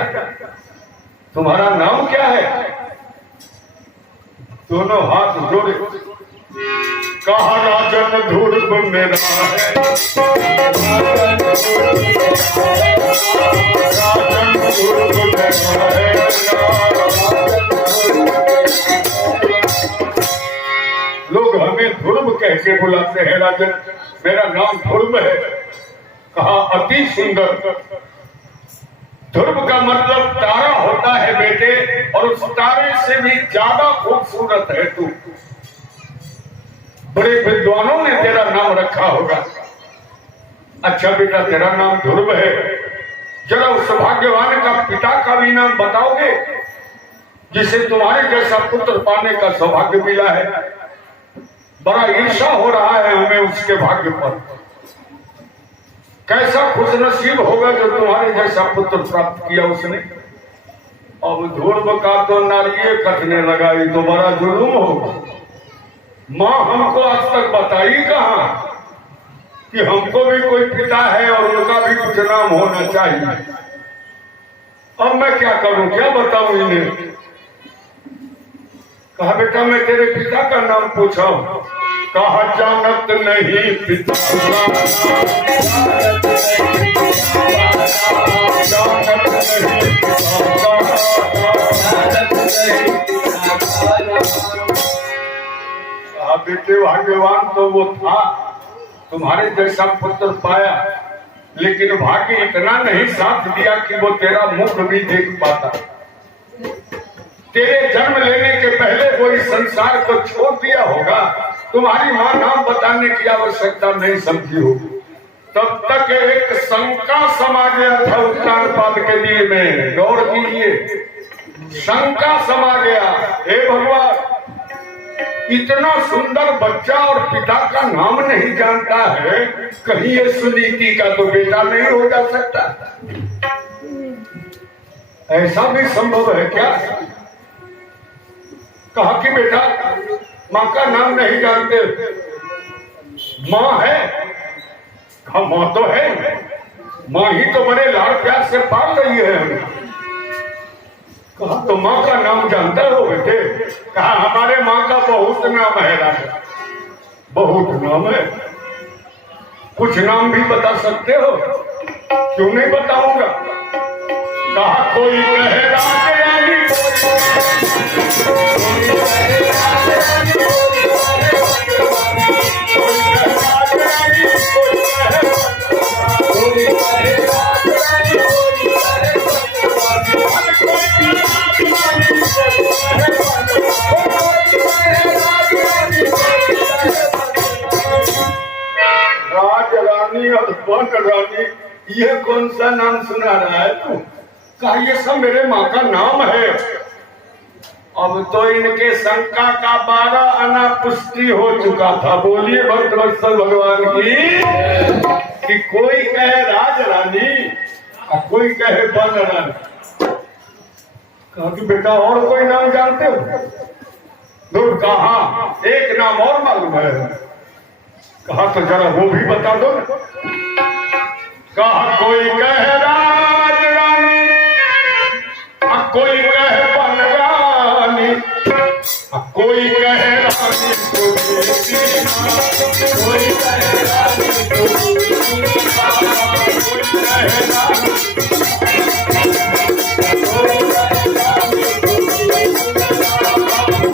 तुम्हारा नाम क्या है? दोनों हाथ जोड़े। कहा राजन ध्रुव मेरा है, राजन ध्रुव मेरा है। लोग हमें ध्रुव कह के बुलाते हैं। राजन मेरा नाम ध्रुव है। कहा अति सुंदर। ध्रुव का मतलब तारा होता है बेटे, और उस तारे से भी ज्यादा खूबसूरत है तू। बड़े विद्वानों ने तेरा नाम रखा होगा। अच्छा बेटा तेरा नाम ध्रुव है, जरा उस भाग्यवान का पिता का भी नाम बताओगे जिसे तुम्हारे जैसा पुत्र पाने का सौभाग्य मिला है? बड़ा ईर्ष्या हो रहा है हमें उसके भाग्य पर। कैसा खुशनसीब होगा जो तुम्हारे जैसा पुत्र प्राप्त किया उसने। अब ध्रुव का तो नारिये कटने लगा, ये तो बड़ा जुलूम होगा। माँ हमको आज तक बताई कहाँ कि हमको भी कोई पिता है और उनका भी कुछ नाम होना चाहिए। अब मैं क्या करूं, क्या बताऊं इन्हें? कहा बेटा मैं तेरे पिता का नाम पूछा। कहा जानत नहीं पिता का नाम, जानत नहीं पिता का नाम। बेटे भाग्यवान तो वो था, तुम्हारे जैसा पुत्र पाया, लेकिन भाग्य इतना नहीं साथ दिया कि वो तेरा मुख भी देख पाता। तेरे जन्म लेने के पहले वो इस संसार को छोड़ दिया होगा। तुम्हारी माँ नाम बताने की आवश्यकता नहीं समझी होगी। तब तक एक शंका समा गया था उत्तान पाद के दिल में। गौर कीजिए, शंका समा गया। हे भगवान, इतना सुंदर बच्चा और पिता का नाम नहीं जानता है, कहीं ये सुनीति का तो बेटा नहीं हो जा सकता? ऐसा भी संभव है क्या? कहा कि बेटा माँ का नाम नहीं जानते। माँ है? कहा माँ तो है, माँ ही तो बड़े लाड़ प्यार से पाल रही है हमें। कहा तो माँ का नाम जानता हो बेटे? कहा हमारे माँ का बहुत नाम है राजा, बहुत नाम है। कुछ नाम भी बता सकते हो? क्यों नहीं बताऊंगा। कहा कोई कहे राजरानी, कोई कहे राज रानी और वन रानी, ये कौन सा नाम सुना रहा है तू? क्या ये सब मेरे माँ का नाम है? अब तो इनके शंका का 12 आना पुष्टि हो चुका था। बोलिए भक्तवत्सल भगवान की कि कोई कहे राज रानी और कोई कहे वन रानी। कहा कि बेटा और कोई नाम जानते हो? दूर कहा एक नाम और मालूम है। कहा तो जरा वो भी बता दो। कहा कोई कहे राज रानी और कोई कहे वन रानी, कोई कहे रानी तो कोई कहे रानी तो कोई कहे रानी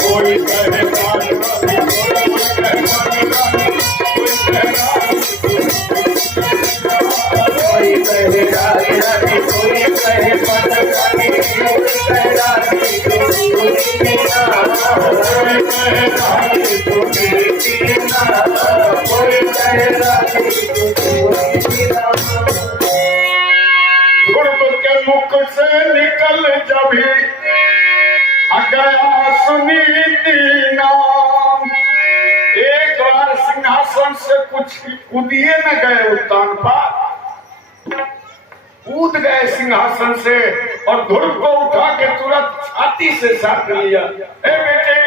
कोई कहे के मुख से निकल जब गया सुनीति नाम। एक बार सिंहासन से कुछ कूदिए न गए उत्तान पर, कूद गए सिंहासन से और ध्रुव को उठा के तुरंत छाती से साथ लिया। ए बेटे,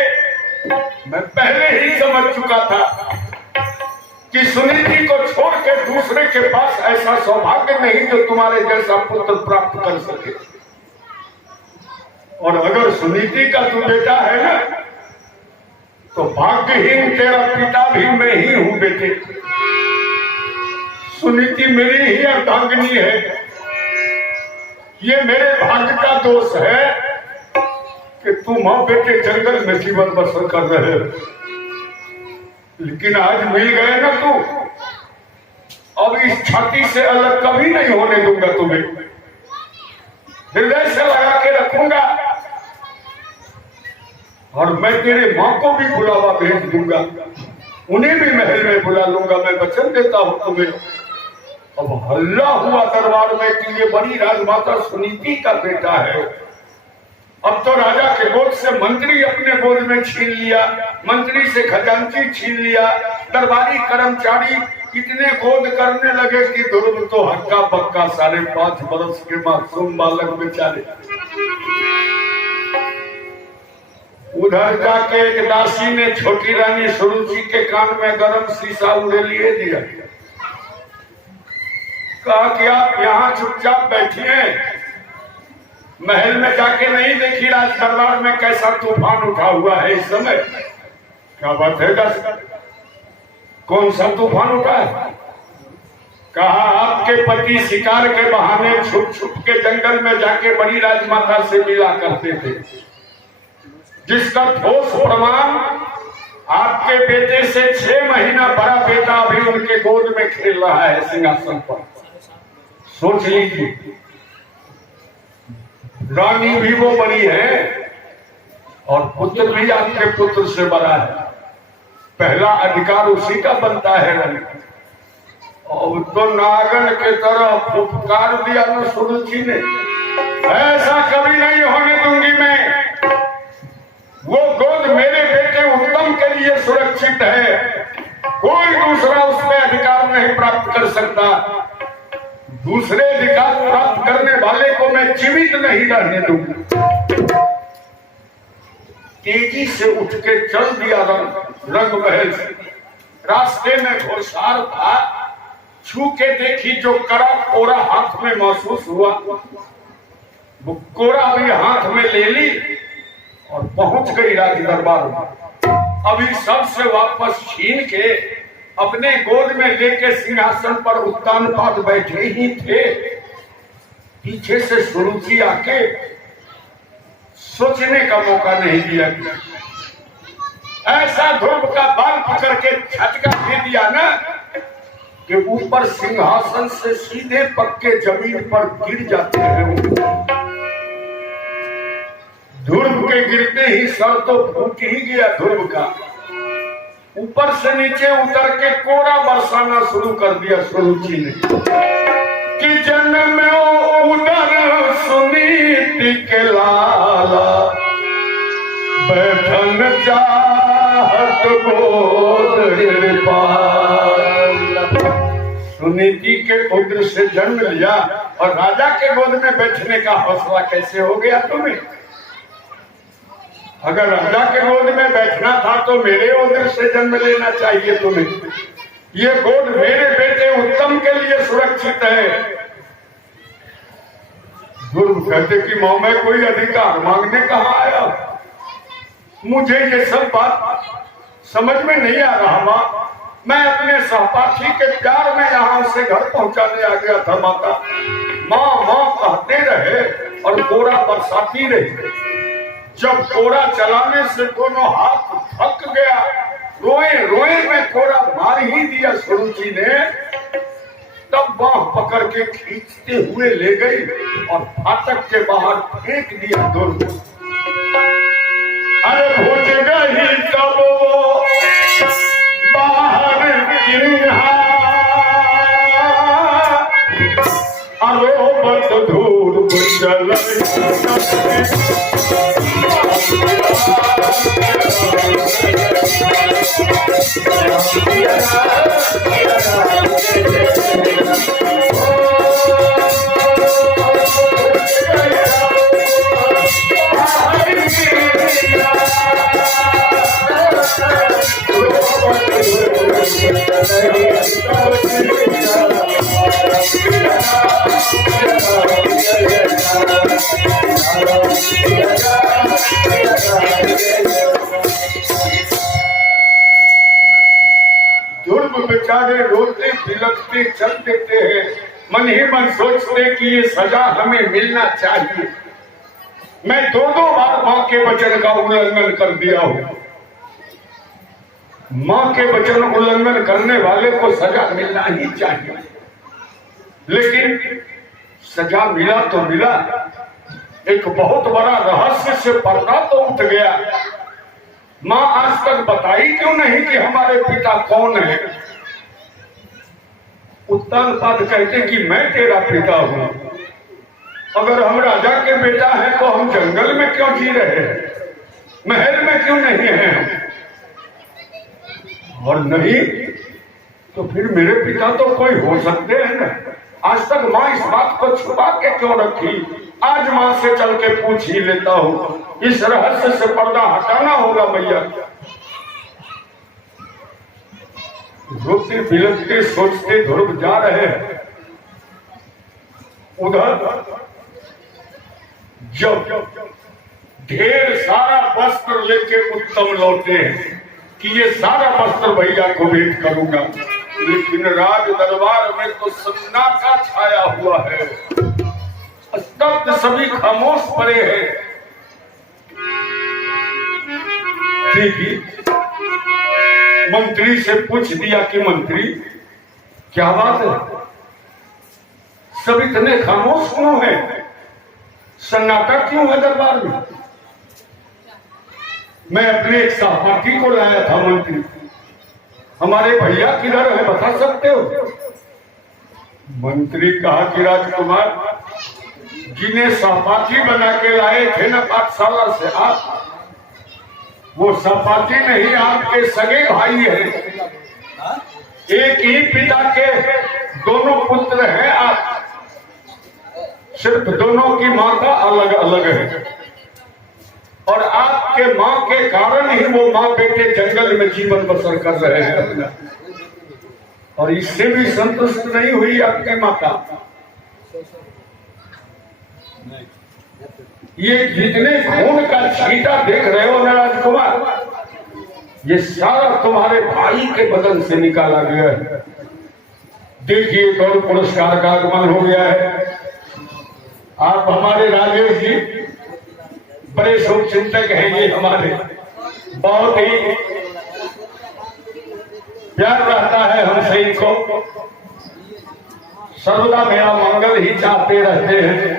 मैं पहले ही समझ चुका था कि सुनीति को छोड़ के दूसरे के पास ऐसा सौभाग्य नहीं जो तुम्हारे जैसा पुत्र प्राप्त कर सके। और अगर सुनीति का तू बेटा है ना, तो भाग्यहीन तेरा पिता भी मैं ही हूं बेटे। सुनीति मेरी ही अर्धांगिनी है। ये मेरे भाग्य का दोष है कि तुम बेटे जंगल में जीवन बसर कर रहे हो, लेकिन आज मिल गए ना तू। अब इस छाती से अलग कभी नहीं होने दूंगा तुम्हें, हृदय से लगा के रखूंगा। और मैं तेरे माँ को भी बुलावा भेज दूंगा, उन्हें भी महल में बुला लूंगा। मैं वचन देता हूं तुम्हें। अब हल्ला हुआ दरबार में कि ये बड़ी राजमाता सुनीति का बेटा है। अब तो राजा के गोद से मंत्री अपने गोद में छीन लिया, मंत्री से खजांची छीन लिया, दरबारी कर्मचारी इतने गोद करने लगे कि ध्रुव तो हक्का बक्का 5.5 बरस के मासूम बालक बेचारे। उधर जाके एक दासी ने छोटी रानी सुरुचि के कान में गरम शीशा उड़े लिए दिया। कहा कि आप यहाँ चुपचाप बैठिए, महल में जाके नहीं देखी राज दरबार में कैसा तूफान उठा हुआ है इस समय। क्या बात है दासी, कौन सा तूफान उठा है? कहा आपके पति शिकार के बहाने छुप छुप के जंगल में जाके बड़ी राजमाता से मिला करते थे, जिसका ठोस प्रमाण आपके बेटे से 6 महीना बड़ा बेटा अभी उनके गोद में खेल रहा है सिंहासन पर। सोच लीजिए, रानी भी वो बड़ी है और पुत्र भी आपके पुत्र से बड़ा है। पहला अधिकार उसी का बनता है। अब तो नागन के तरह फुफकार दिया ना सुरुचि ने। ऐसा कभी नहीं होने दूंगी मैं। वो गोद मेरे बेटे उत्तम के लिए सुरक्षित है, कोई दूसरा उसमें अधिकार नहीं प्राप्त कर सकता। दूसरे अधिकार प्राप्त करने वाले को मैं जीवित नहीं रहने दूंगा। तेजी से उठ के चल दिया रंग महल से। रास्ते में घोड़सार था, छू के देखी जो कड़ा कोरा हाथ में महसूस हुआ, वो कोरा भी हाथ में ले ली और पहुंच गई राज दरबार में। अभी सबसे वापस छीन के अपने गोद में लेके सिंहासन पर उत्तानपाद बैठे ही थे, पीछे से सुरुचि आके सोचने का मौका नहीं दिया। ऐसा ध्रुव का बाल पकड़ के झटका दे दिया ना कि ऊपर सिंहासन से सीधे पक्के जमीन पर गिर जाते हैं। ध्रुव के गिरते ही सर तो फूट ही गया ध्रुव का। ऊपर से नीचे उतर के कोड़ा बरसाना शुरू कर दिया सुरुचि ने कि जन्म उधर सुनीति के लाला बैठन चाहत गोद सुनीति के उग्र से जन्म लिया और राजा के गोद में बैठने का हौसला कैसे हो गया तुम्हें? अगर राजा के गोद में बैठना था तो मेरे उधर से जन्म लेना चाहिए तुम्हें। ये गोद मेरे बेटे उत्तम के लिए सुरक्षित है। ध्रुव कहते कि मां मैं कोई अधिकार मांगने कहाँ आया? मुझे ये सब बात समझ में नहीं आ रहा मां। मैं अपने सहपाठी के प्यार में यहाँ से घर पहुंचाने आ गया था माता। माँ माँ कहते रहे और कोड़ा बरसाती रही। जब कोड़ा चलाने से दोनों हाथ थक गया, रोए रोए में कोड़ा मार ही दिया सुरुचि ने, तब बांह पकड़ के खींचते हुए ले गई और फाटक के बाहर फेंक दिया दोनों। अरे भूज गई तब वो बाहर अरोबत धूल चल बेचारे रोते बिलखते चल देते हैं। मन ही मन सोचते कि ये सजा हमें मिलना चाहिए। मैं दो बार माँ के वचन का उल्लंघन कर दिया हूँ। माँ के वचन उल्लंघन करने वाले को सजा मिलना ही चाहिए, लेकिन सजा मिला तो मिला, एक बहुत बड़ा रहस्य से पर्दा तो उठ गया। माँ आज तक बताई क्यों नहीं कि हमारे पिता कौन है? उत्तान पाद कहते कि मैं तेरा पिता हूं। अगर हम राजा के बेटा हैं तो हम जंगल में क्यों जी रहे हैं, महल में क्यों नहीं हैं? और नहीं तो फिर मेरे पिता तो कोई हो सकते हैं ना। आज तक माँ इस बात को छुपा के क्यों रखी? आज माँ से चल के पूछ ही लेता हूँ। इस रहस्य से पर्दा हटाना होगा भैया। रोते बिलखते सोचते ध्रुव जा रहे हैं। उधर जब ढेर सारा वस्त्र लेके उत्तम लौटे कि ये सारा वस्त्र भैया को भेंट करूंगा, लेकिन राज दरबार में तो सन्नाटा छाया हुआ है। स्तब्ध सभी खामोश पड़े हैं। ठीक मंत्री से पूछ दिया कि मंत्री क्या बात है, सब इतने खामोश क्यों है? सन्नाटा क्यों है दरबार में? मैं अपने एक सहपाठी को लाया था मंत्री। हमारे भैया किधर है बता सकते हो? मंत्री कहा कि राजकुमार, जिन्हें सहपाठी बना के लाए थे ना पाठशाला से आप, वो सहपाठी नहीं आपके सगे भाई हैं। एक ही पिता के दोनों पुत्र हैं आप, सिर्फ दोनों की माता अलग अलग है। और आपके माँ के कारण ही वो माँ बेटे जंगल में जीवन बसर कर रहे हैं अपना, और इससे भी संतुष्ट नहीं हुई आपके माता। ये जितने खून का छींटा देख रहे हो ना राजकुमार, ये सारा तुम्हारे भाई के बदन से निकाला गया है। देखिए गौरव पुरस्कार का आगमन हो गया है। आप हमारे राजेश जी बड़े शुभ चिंतक हैं। ये हमारे बहुत ही प्यार रहता है हमसे इनको। सर्वदा मेरा मंगल ही चाहते रहते हैं।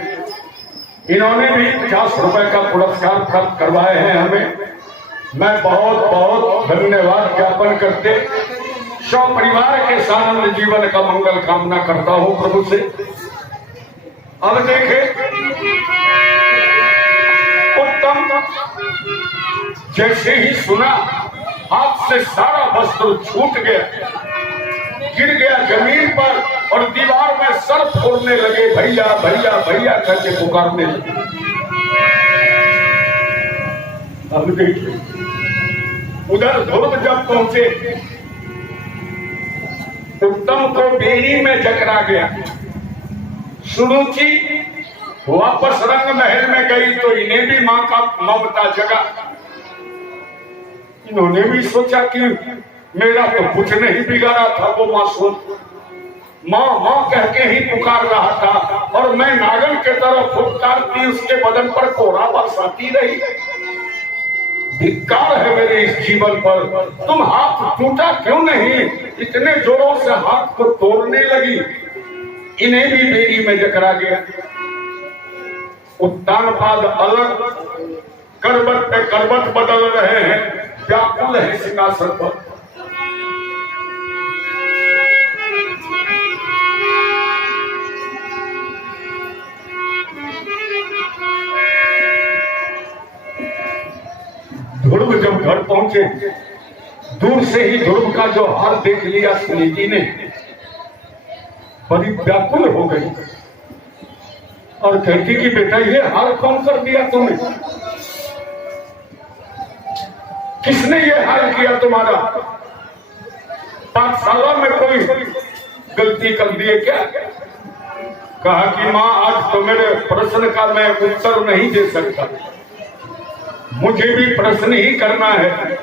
इन्होंने भी 50 रुपए का पुरस्कार प्राप्त करवाए हैं हमें। मैं बहुत बहुत धन्यवाद ज्ञापन करते परिवार के सानंद जीवन का मंगल कामना करता हूं प्रभु से। अब देखे उत्तम जैसे ही सुना हाथ से सारा वस्त्र छूट गया, गिर गया जमीन पर और दीवार में सर फोड़ने लगे, भैया भैया भैया करके पुकारने लगे। अब देखिए उधर ध्रुव जब पहुंचे, उत्तम को बेड़ी में जकड़ा गया। सुरुचि वापस रंग महल में गई तो इन्हें भी मां का ममता जगा। इन्होंने भी सोचा कि मेरा तो कुछ नहीं बिगाड़ा था, वो मासूम माँ माँ कह के ही पुकार रहा था और मैं नागन के तरफ फुटकारती उसके बदन पर कोहरा बरसाती रही। धिक्कार है मेरे इस जीवन पर, तुम हाथ टूटा क्यों नहीं? इतने जोरों से हाथ को तोड़ने लगी। इन्हें भी बेड़ी में जकड़ा गया। उत्तानपाद अलग करवट पे करवट बदल रहे हैं, व्याकुल है सिंहासन पर। ध्रुव जब घर पहुंचे, दूर से ही ध्रुव का जो हाल देख लिया सुनीति ने, बड़ी व्याकुल हो गई और कहती कि बेटा ये हाल कौन कर दिया तुम्हें? किसने ये हाल किया तुम्हारा? पाठशाला में कोई गलती कर दिए क्या? कहा कि माँ आज तो मेरे प्रश्न का मैं उत्तर नहीं दे सकता, मुझे भी प्रश्न ही करना है।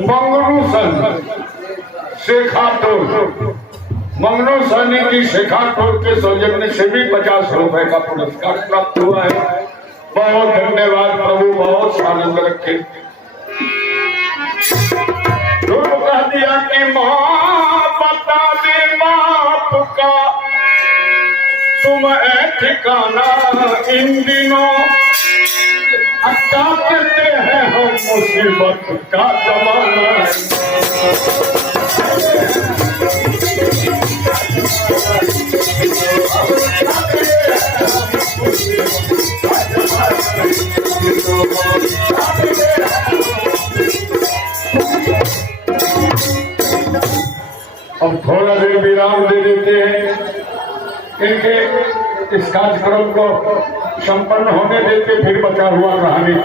मंगरू सन शेखा टोल, मंगरू सैनी की शेखा टोल के सौजन्य से भी 50 रुपए का पुरस्कार प्राप्त हुआ है। बहुत धन्यवाद प्रभु, बहुत आनंद रखे। ध्रुव कह दिया कि माँ बता दे बाप का तुम ठिकाना, इन दिनों अच्छा कहते हैं हम मुसीबत का जमाना। अब थोड़ा देर विराम दे देते हैं, इनके इस कार्यक्रम को संपन्न होने देते, फिर बचा हुआ कहानी